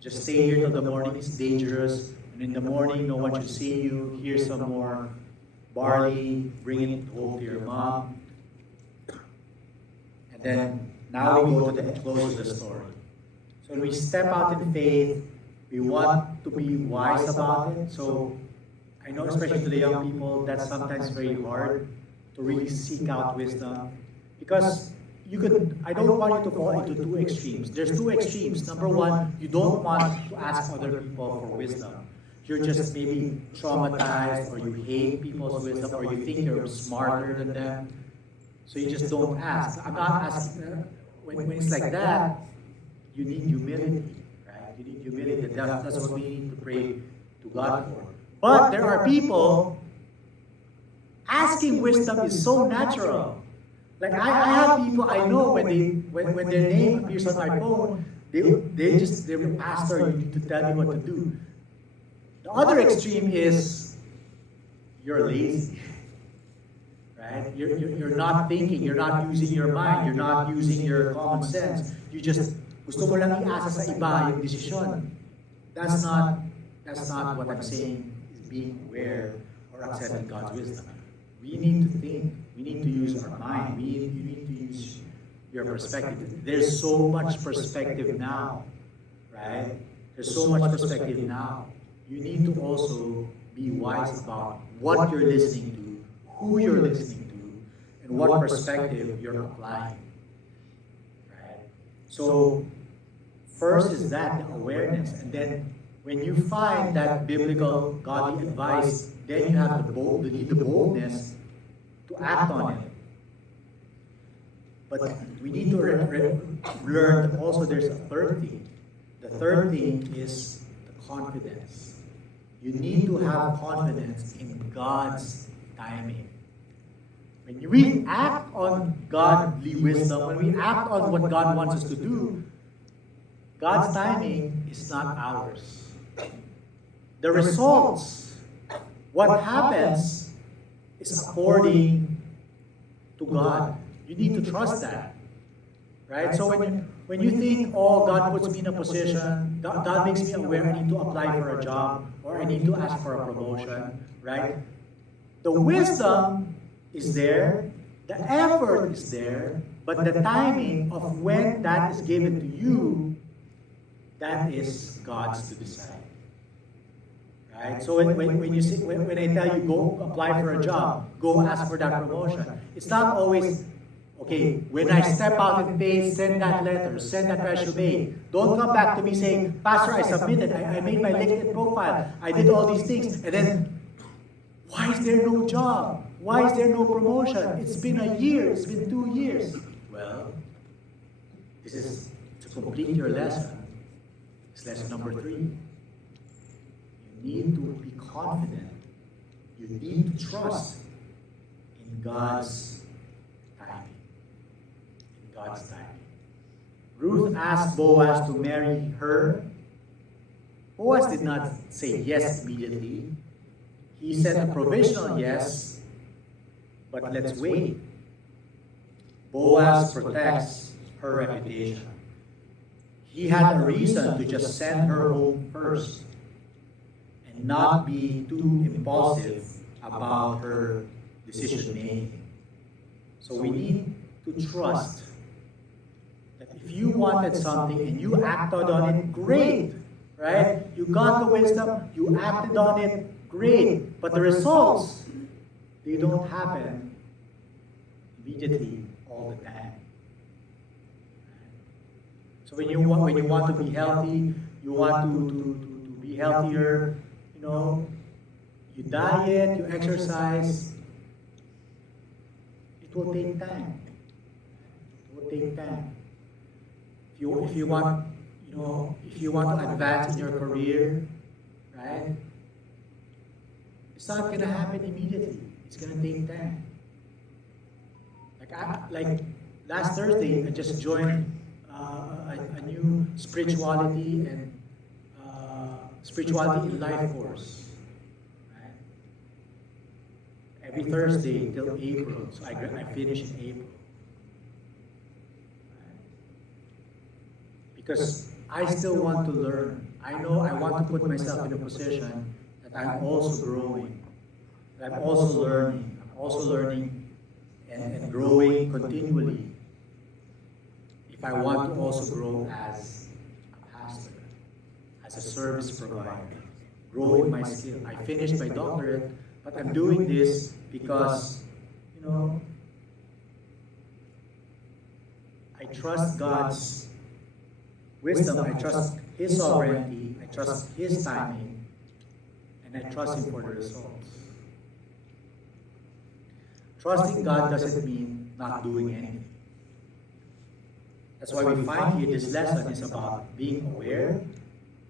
Just stay here till the morning, it's dangerous. And in the morning, no one should see you. Here's some more barley, bring it home to your mom. And then, now we go to the close of the story. So when we step out in faith, we want to be wise about it. So I know, especially to the young people, that's sometimes very hard to really seek out wisdom. Because I don't want you to fall into two extremes. There's two extremes. Number one, you don't want to ask other people for wisdom. You're just maybe traumatized, or you hate people's wisdom, or you think you're smarter than them. So you just don't ask. I'm not asking. When it's like that, you need humility, right? You need humility. That's what we need to pray to God for. But there are people, asking wisdom is so natural. Like I have people I know when their name appears on my phone, they will pastor, you need to tell me what to do. The other extreme is you're lazy, right? You're not thinking, you're not using your mind, you're not using your common sense. You just gusto mo lang iasa sa iba yung desisyon. That's not what I'm saying is being aware or accepting God's wisdom. We need to think. We need to use our mind. You need to use your perspective. There's so much perspective now, right? There's so much perspective now. You need to also be wise about what you're listening to, who you're listening to, and what perspective you're applying, right? So, first is that, the awareness, and then when you find that biblical, godly advice, then you have the boldness to act on it. But we need to learn that also there's a third thing. The third thing is the confidence. You need to have confidence in God's timing. When we act on godly wisdom, when we act on what God wants us to do, God's timing is not ours. The results, what happens, is according to God. You need to trust that. Right? So when you think, oh, God puts me in a position, God makes me aware I need to apply for a job, or I need to ask for a promotion, right? The wisdom is there, the effort is there, but the timing of when that is given to you, that is God's to decide. Right? So when you see, when I tell you go apply for a job, go ask for that promotion, it's not always, okay, when I step out in faith, send that letter, send that resume. Don't come back to me saying, Pastor, I submitted, I made my LinkedIn profile, I did all these things, and then, why is there no job? Why is there no promotion? It's been a year, it's been 2 years. Well, this is to complete your lesson. It's lesson number 3. You need to be confident. You need to trust in God's timing. In God's timing. Ruth asked Boaz to marry her. Boaz did not say yes immediately. He said a provisional yes, but let's wait. Boaz protects her reputation. He had a reason to just send her home first and not be too impulsive about her decision making. So we need to trust that if you wanted something and you acted on it, great, right? You got the wisdom, you acted on it, great. But the results, they don't happen immediately all the time. So when you want to be healthy, you want to be healthier, you know, you diet, you exercise, it will take time. It will take time. If you want, you know, if you want to advance in your career, right? It's not gonna happen immediately. It's gonna take time. Like last Thursday, I just joined a new spirituality and spirituality in life course. Right? Every Thursday till April, so I finish in April. Right? Because I still want to learn. I know I want to put myself in a position that I'm also growing. That I'm also learning. I'm also learning and growing continually. If I want to also grow as a pastor, as a service provider, grow in my skill. I finished my doctorate, but I'm doing this because, you know, I trust God's wisdom, I trust His sovereignty, I trust His timing, and I trust Him for the results. Trusting God doesn't mean not doing anything. That's why we find here this lesson is about being aware,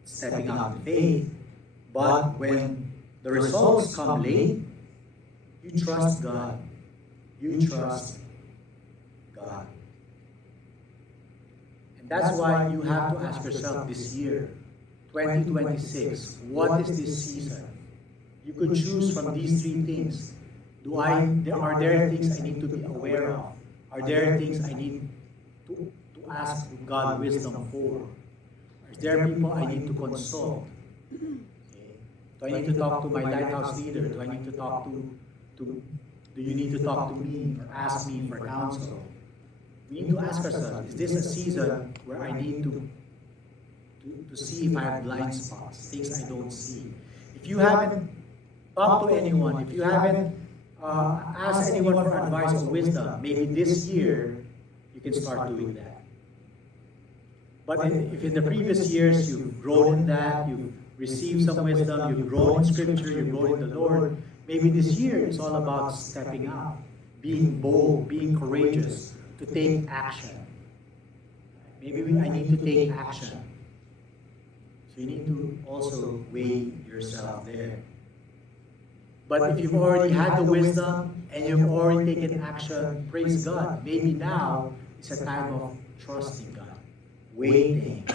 stepping out in faith, but when the results come late, you trust God. You trust God. And that's why you have to ask yourself this year, 2026, what is this season? You could choose from these 3 things. Are there things I need to be aware of? Are there things I need to ask God wisdom for? Is there people I need to consult? Okay. Do I need to talk to my lighthouse leader? Do I need to talk do you need to talk to me or ask me for counsel? We need to ask ourselves, is this a season where I need to see if I have blind spots, things I don't see? If you haven't talked to anyone, if you haven't asked anyone for advice or wisdom, maybe this year you can start doing that. But if in the previous years you've grown in that, you've received some wisdom, you've grown in Scripture, you've grown in the Lord, maybe this year it's all about stepping out, being bold, being courageous, to take action. Maybe I need to take action. So you need to also weigh yourself there. But if you've already had the wisdom and you've already taken action, praise God. Maybe now is a time of trusting God, waiting,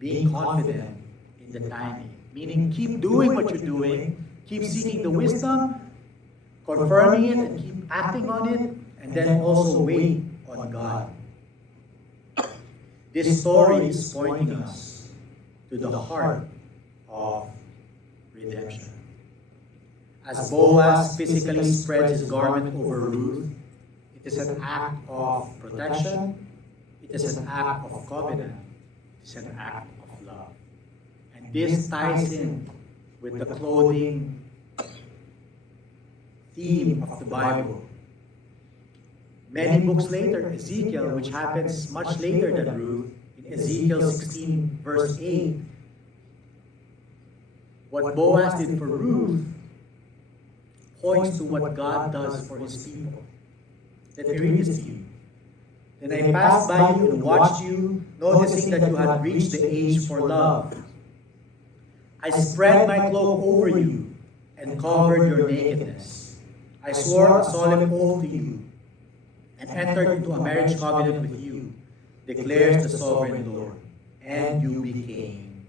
being confident in the timing. Meaning keep doing what you're doing, keep seeking the wisdom, confirming it and keep acting on it, and then also wait on God. This story is pointing us to the heart of redemption. As Boaz physically spreads his garment over Ruth, it is an act of protection, it is an act of covenant, it is an act of love. And this ties in with the clothing theme of the Bible. Many books later, Ezekiel, which happens much later than Ruth, in Ezekiel 16, verse 8, what Boaz did for Ruth points to what God does for his people. Let me read this to you. Then I passed by you and watched you, noticing that you had reached the age for love. I spread my cloak over you and covered your nakedness. I swore a solemn oath to you and entered into a marriage covenant with you, declares the sovereign Lord, and you became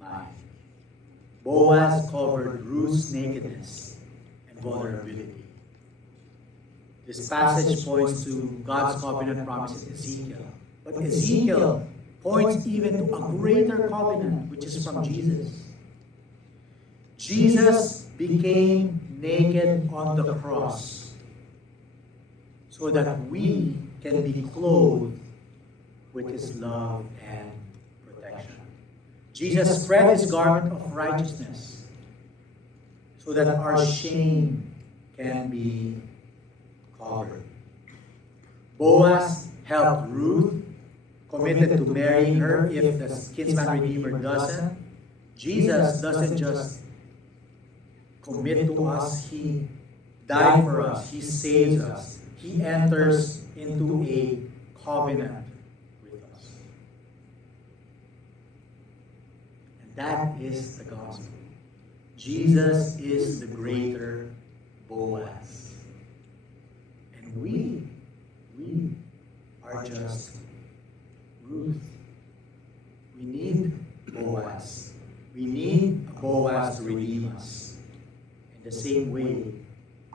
mine. Boaz covered Ruth's nakedness and vulnerability. This passage points to God's covenant promise in Ezekiel. But Ezekiel points even to a greater covenant, which is from Jesus. Jesus became naked on the cross so that we can be clothed with his love and protection. Jesus spread his garment of righteousness so that our shame can be covered. Boaz helped Ruth, committed to marrying her if the kinsman redeemer doesn't. Jesus doesn't just commit to us, he died for us, he saves us, he enters into a covenant with us. And that is the gospel. Jesus is the greater Boaz. And we are just Ruth. We need Boaz. We need a Boaz to redeem us. In the same way,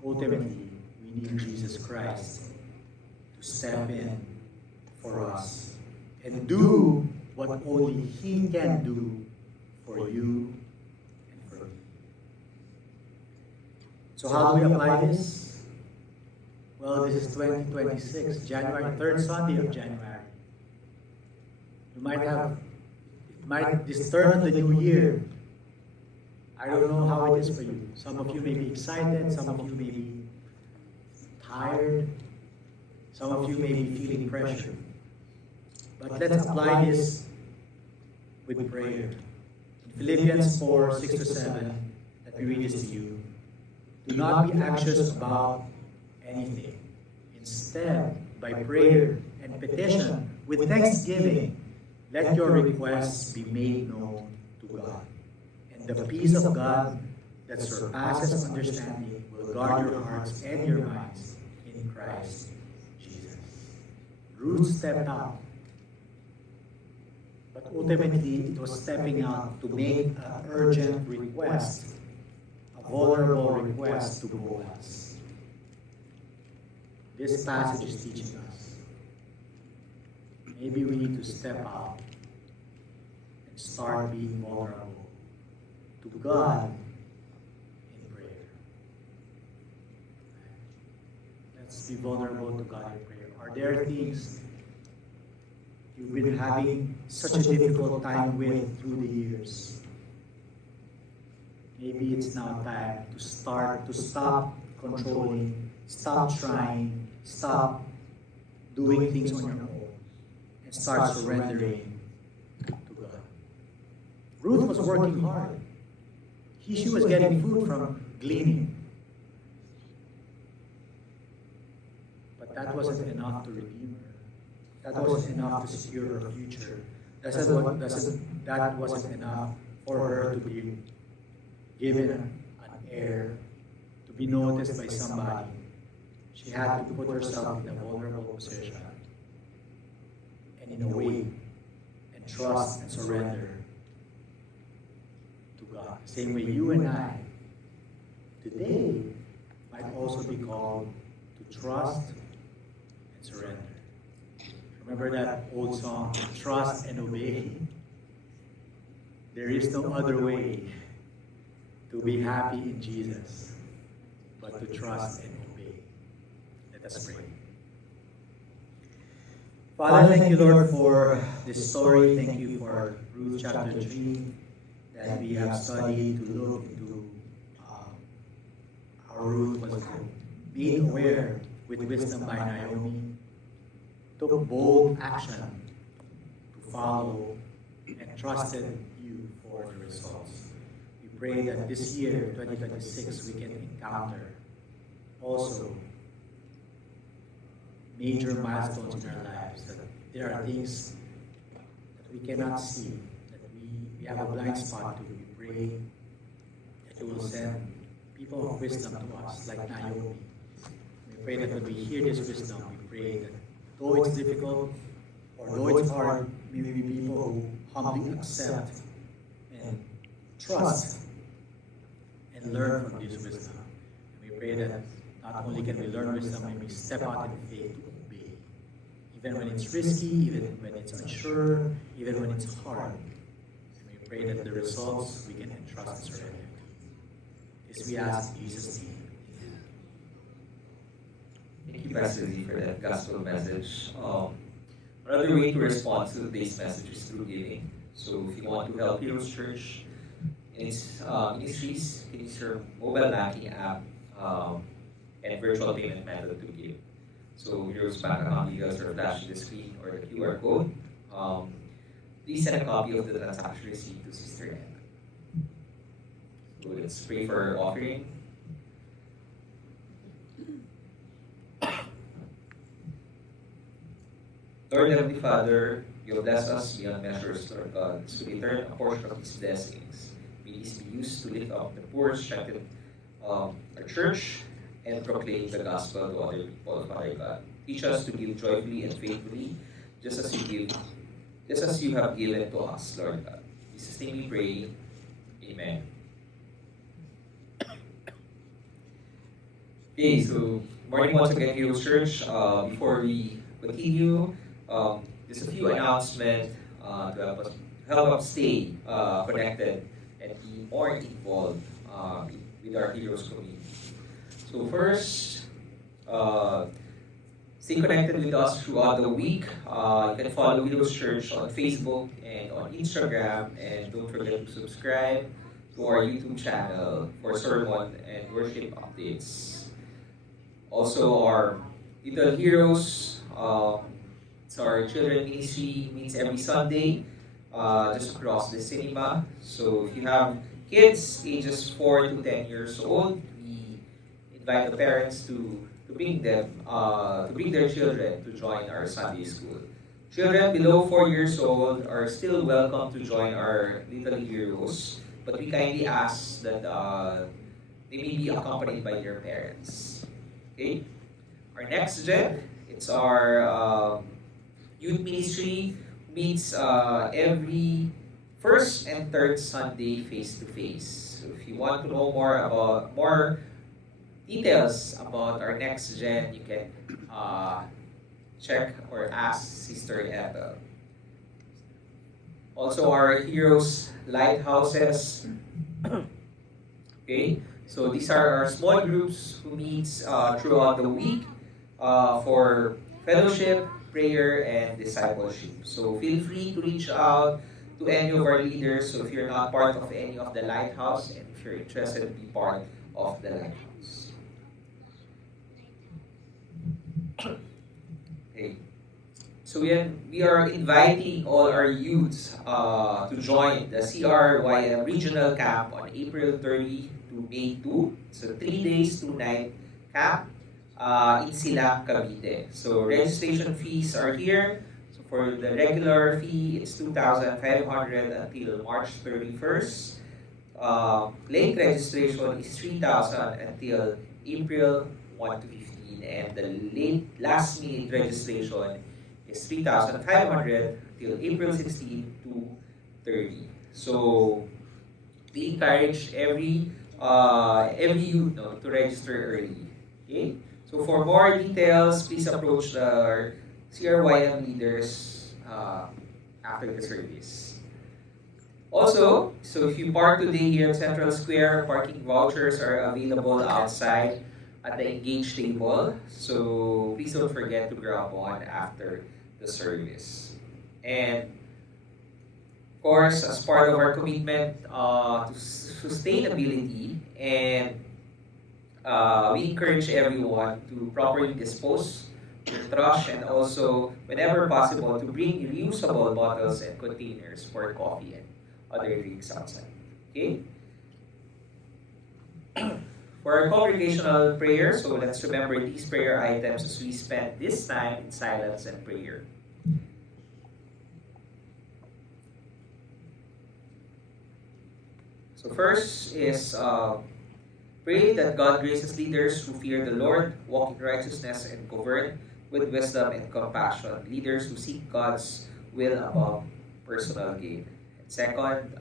ultimately, we need Jesus Christ to step in for us and do what only he can do for you and for me. So how do we apply this? Well, this is 2026, January 3rd Sunday of January. This turn of the new year, I don't know how it is for you. Some of you may be excited, some of you may be tired, some of you may be feeling pressure. But let's apply this with prayer. In Philippians 4, 6 to 7, let me read this to you. Do not be anxious about anything. Instead, by prayer and petition, with thanksgiving, let your requests be made known to God. And the peace of God that surpasses understanding will guard your hearts and your minds in Christ Jesus. Ruth stepped out. But ultimately, it was stepping out to make an urgent request, a vulnerable request to Boaz. This passage is teaching us. Maybe we need to step out and start being vulnerable to God in prayer. Let's be vulnerable to God in prayer. Are there things you've been having such a difficult time with through the years? Maybe it's now time to stop controlling, stop trying, stop doing things on your own, and start surrendering to God. Ruth was working hard. She was getting food from gleaning. But that wasn't enough to redeem her. That wasn't enough to secure her future. That wasn't enough for her to be given an heir, to be noticed by somebody. She had to put herself in a vulnerable position and in a way and trust and surrender to God. Same way you and I today might also be called to trust and surrender. Remember that old song, Trust and Obey? There is no other way to be happy in Jesus but to trust and obey. Let us pray. Father, thank you, Lord, for this story. Thank you for Ruth chapter 3 that we have studied to look into our root was being aware with wisdom by Naomi, took bold action to follow and trusted you for the results. We pray that this year, 2026, we can encounter also major milestones in our lives, that there are things that we cannot see, that we have a blind spot to. We pray that you will send people of wisdom to us, like Naomi. We pray that when we hear this wisdom, we pray that though it's difficult or though it's hard, may we be people who humbly accept and trust and learn from this wisdom. And we pray that not only can we learn wisdom, may we step out in faith to obey. Even when it's risky, even when it's unsure, even when it's hard. And we pray that the results we can entrust and surrender. This we ask in Jesus' name. Thank you, Pastor Lee, for that gospel message. Another way to respond to today's message is through giving. So if you want to help Heroes Church in its ministries, you can use your mobile banking app and virtual payment method to give. So Heroes bank account details are flashed on the screen or the QR code. Please send a copy of the transaction receipt to Sister Anna. So let's pray for our offering. Lord Heavenly Father, you have blessed us beyond measures, Lord God, so we return a portion of these blessings. May these be used to lift up the poor, strengthen our church, and proclaim the gospel to other people, Father God. Teach us to give joyfully and faithfully, just as you have given to us, Lord God. In Jesus' name we pray. Amen. Okay, so morning once again, Heroes Church. Before we continue, there's a few announcements to help us stay connected and be more involved with our Heroes community. So first, stay connected with us throughout the week. You can follow Heroes Church on Facebook and on Instagram, and don't forget to subscribe to our YouTube channel for sermon and worship updates. Also, our Little Heroes, it's our children ministry, meets every Sunday just across the cinema. So if you have kids ages 4 to 10 years old, we invite the parents to bring their children to join our Sunday school. Children below 4 years old are still welcome to join our Little Heroes, but we kindly ask that they may be accompanied by their parents. Okay? Our next gen, it's our youth ministry, meets every first and third Sunday face-to-face. So if you want to know more details about our next gen, you can check or ask Sister Ethel. Also, our Heroes Lighthouses. Okay, so these are our small groups who meets throughout the week for fellowship, prayer, and discipleship. So feel free to reach out to any of our leaders. So if you're not part of any of the Lighthouse, and if you're interested to be part of the Lighthouse. Okay. So we are inviting all our youths to join the CRYM Regional Camp on April 30 to May 2. So 3 days, 2 night camp in Silang, Cavite. So registration fees are here. So for the regular fee, it's 2,500 until March 31st. Late registration is 3,000 until April 1 to 15. And the last minute registration is 3,500 till April 16 to 30. So we encourage every youth to register early. Okay. So for more details, please approach our CRYM leaders after the service. Also, so if you park today here at Central Square, parking vouchers are available outside at the Engage table. So please don't forget to grab one after the service. And Of course, as part of our commitment to sustainability, and we encourage everyone to properly dispose your trash, and also, whenever possible, to bring reusable bottles and containers for coffee and other drinks outside. Okay? For our congregational prayer, so let's remember these prayer items as we spend this time in silence and prayer. So first is pray that God graces leaders who fear the Lord, walk in righteousness, and govern with wisdom and compassion. Leaders who seek God's will above personal gain. And second,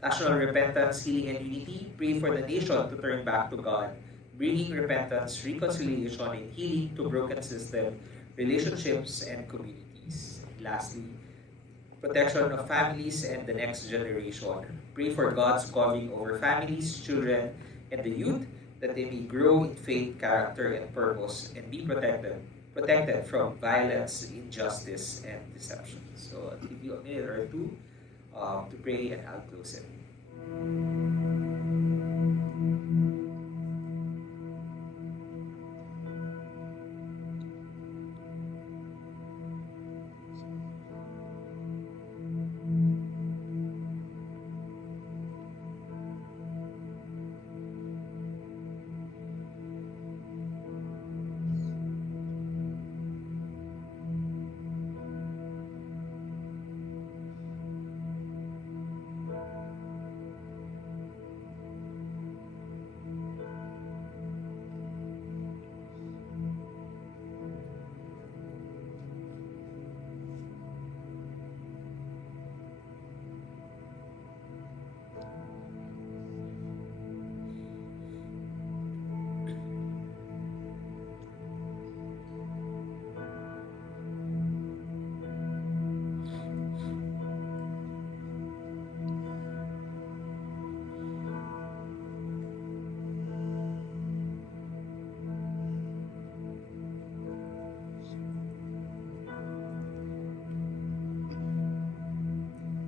national repentance, healing, and unity. Pray for the nation to turn back to God, bringing repentance, reconciliation, and healing to broken systems, relationships, and communities. And lastly, protection of families and the next generation. Pray for God's covering over families, children, and the youth, that they may grow in faith, character, and purpose, and be protected from violence, injustice, and deception. So I'll give you a minute or two to pray, and I'll close it.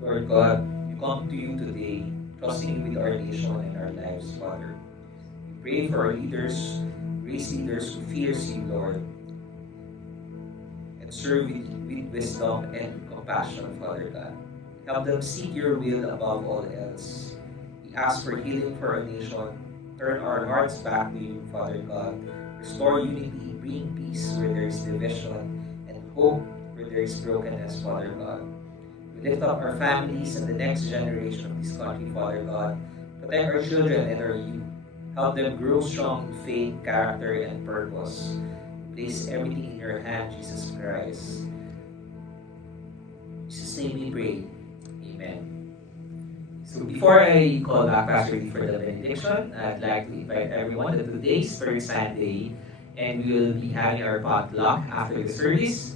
Lord God, we come to you today, trusting with our nation and our lives, Father. We pray for our leaders, raise leaders who fears you, Lord, and serve with wisdom and compassion, Father God. Help them seek your will above all else. We ask for healing for our nation. Turn our hearts back to you, Father God. Restore unity, bring peace where there is division, and hope where there is brokenness, Father God. Lift up our families and the next generation of this country, Father God. Protect our children and our youth. Help them grow strong in faith, character, and purpose. Place everything in your hand, Jesus Christ. In Jesus' name we pray. Amen. So before I call back Pastor Lee for the benediction, I'd like to invite everyone that today's third Sunday, and we will be having our potluck after the service.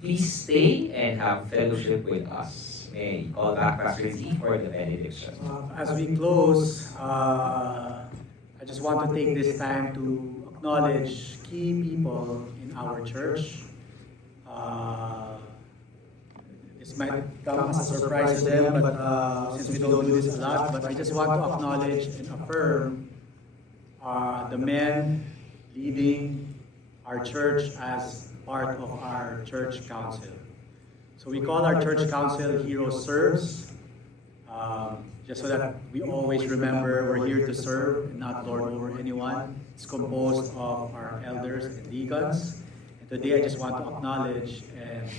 Please stay and have fellowship with us. May I call back Pastor Z for the benediction. As we close, I just want to take this time to acknowledge key people in our church. This might come as a surprise to them, but since we don't do this a lot, but I just want to acknowledge and affirm the men leading our church as part of our church council. So we call our church council Hero Serves, just so that we always remember we're here to serve and not lord over anyone. It's composed of our elders and deacons. And today I just want to acknowledge and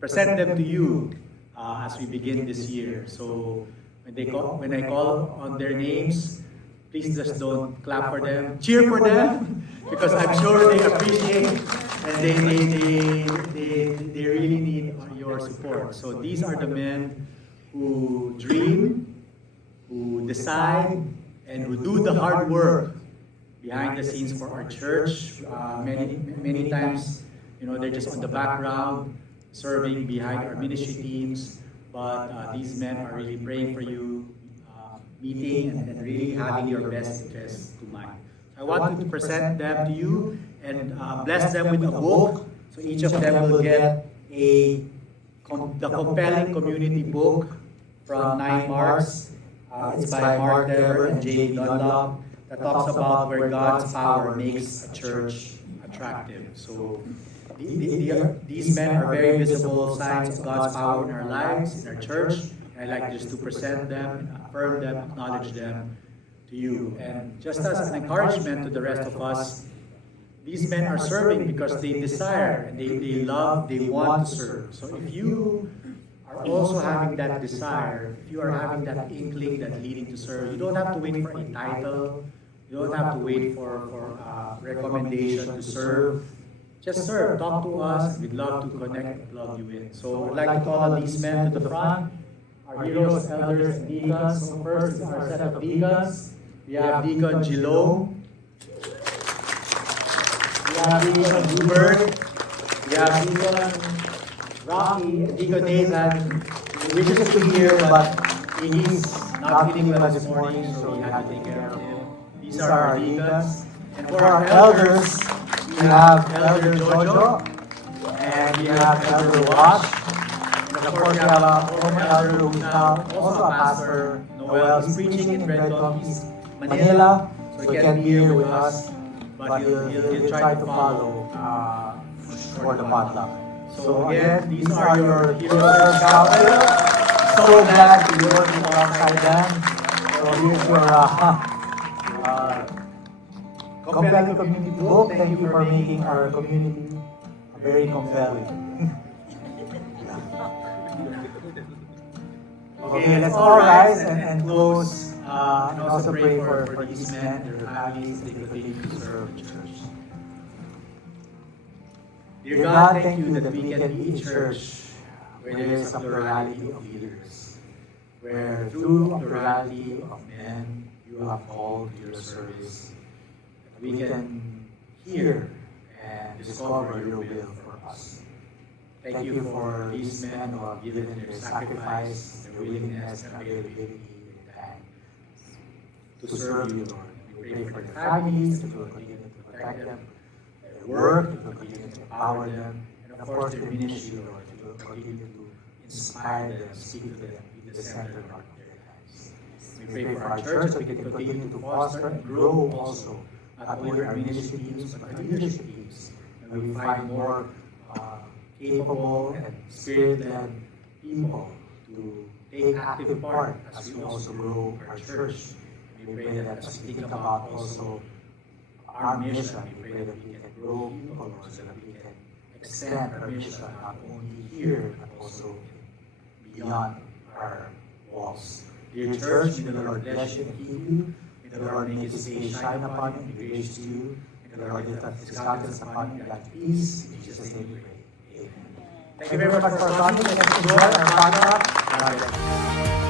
present them to you as we begin this year. So when I call on their names, please just don't clap for them, cheer for them, because I'm sure they appreciate and they really need your support. So these are the men who dream, who decide, and who do the hard work behind the scenes for our church. Many times, they're just on the background, serving behind our ministry teams. But these men are really praying for you, meeting and really having your best interests to mind. I want to present them to you and bless them with a book. So each of them will get a the compelling community book from 9 Marks. It's by Mark Dever and J.D. Dunlop that talks about where God's power makes a church attractive. So these men are very visible signs of God's power in our lives, in our church. And I'd like just to present them, affirm them, acknowledge them to you. And just as an encouragement to the rest of us, these men are serving because they desire, and they love, they want to serve. So if you are also having that desire, if you are having that inkling, that leading to serve, you don't have to wait for a title, you don't have to wait for recommendation to serve. Just serve, talk to us, we'd love to connect and plug you in. So I'd like to call on these men to the front, our heroes, elders, and deacons. So first is our set of deacons. We have Deacon Gilo. We have Deacon Hubert. We have Deacon Rocky and Deacon Nathan. He wishes to be here, but he's not feeling well this morning, so we had to take care of him. These are our deacons. And for our elders, we have Elder Jojo, and we have Elder Wash, and of course we have our former elder who's now also a pastor, Noel. He's preaching in Red Donkeys, Manila, so he can't be here with us, but he'll try to follow for the potluck. So again, these are your heroes council. So glad to be working alongside them. So here's your compelling community book. Thank you for making our community very compelling. Okay, let's all rise and close and also pray for these men, their families, they continue to serve the church. Dear God, thank you that we can be a church where there is a plurality of leaders, where through a plurality of men you have called to your service. We can hear and discover your will for us. Thank you for these men who have given their sacrifice, their willingness, and availability and time to serve you, Lord. We pray for their families, that you will continue to protect them, their work, that you will continue to empower them, and of course their ministry, Lord, that you will continue to inspire them, speak to them, be the center of their lives. We pray for our church that we can continue to foster and grow also, not only our ministry teams, but our leadership teams. And we find more capable and spirit-led people to take active part as we also grow our church. We pray that as we think about also our mission, we pray that we can grow people, Lord, so that we can extend our mission not only here, but also beyond our walls. Dear church, may the Lord bless you and keep you. May the Lord make his face shine upon you and be gracious to you. May the Lord lift up his countenance upon you and grant peace. In Jesus' name we pray. Amen. Thank you very much for coming. Let's enjoy our podcast. God bless you.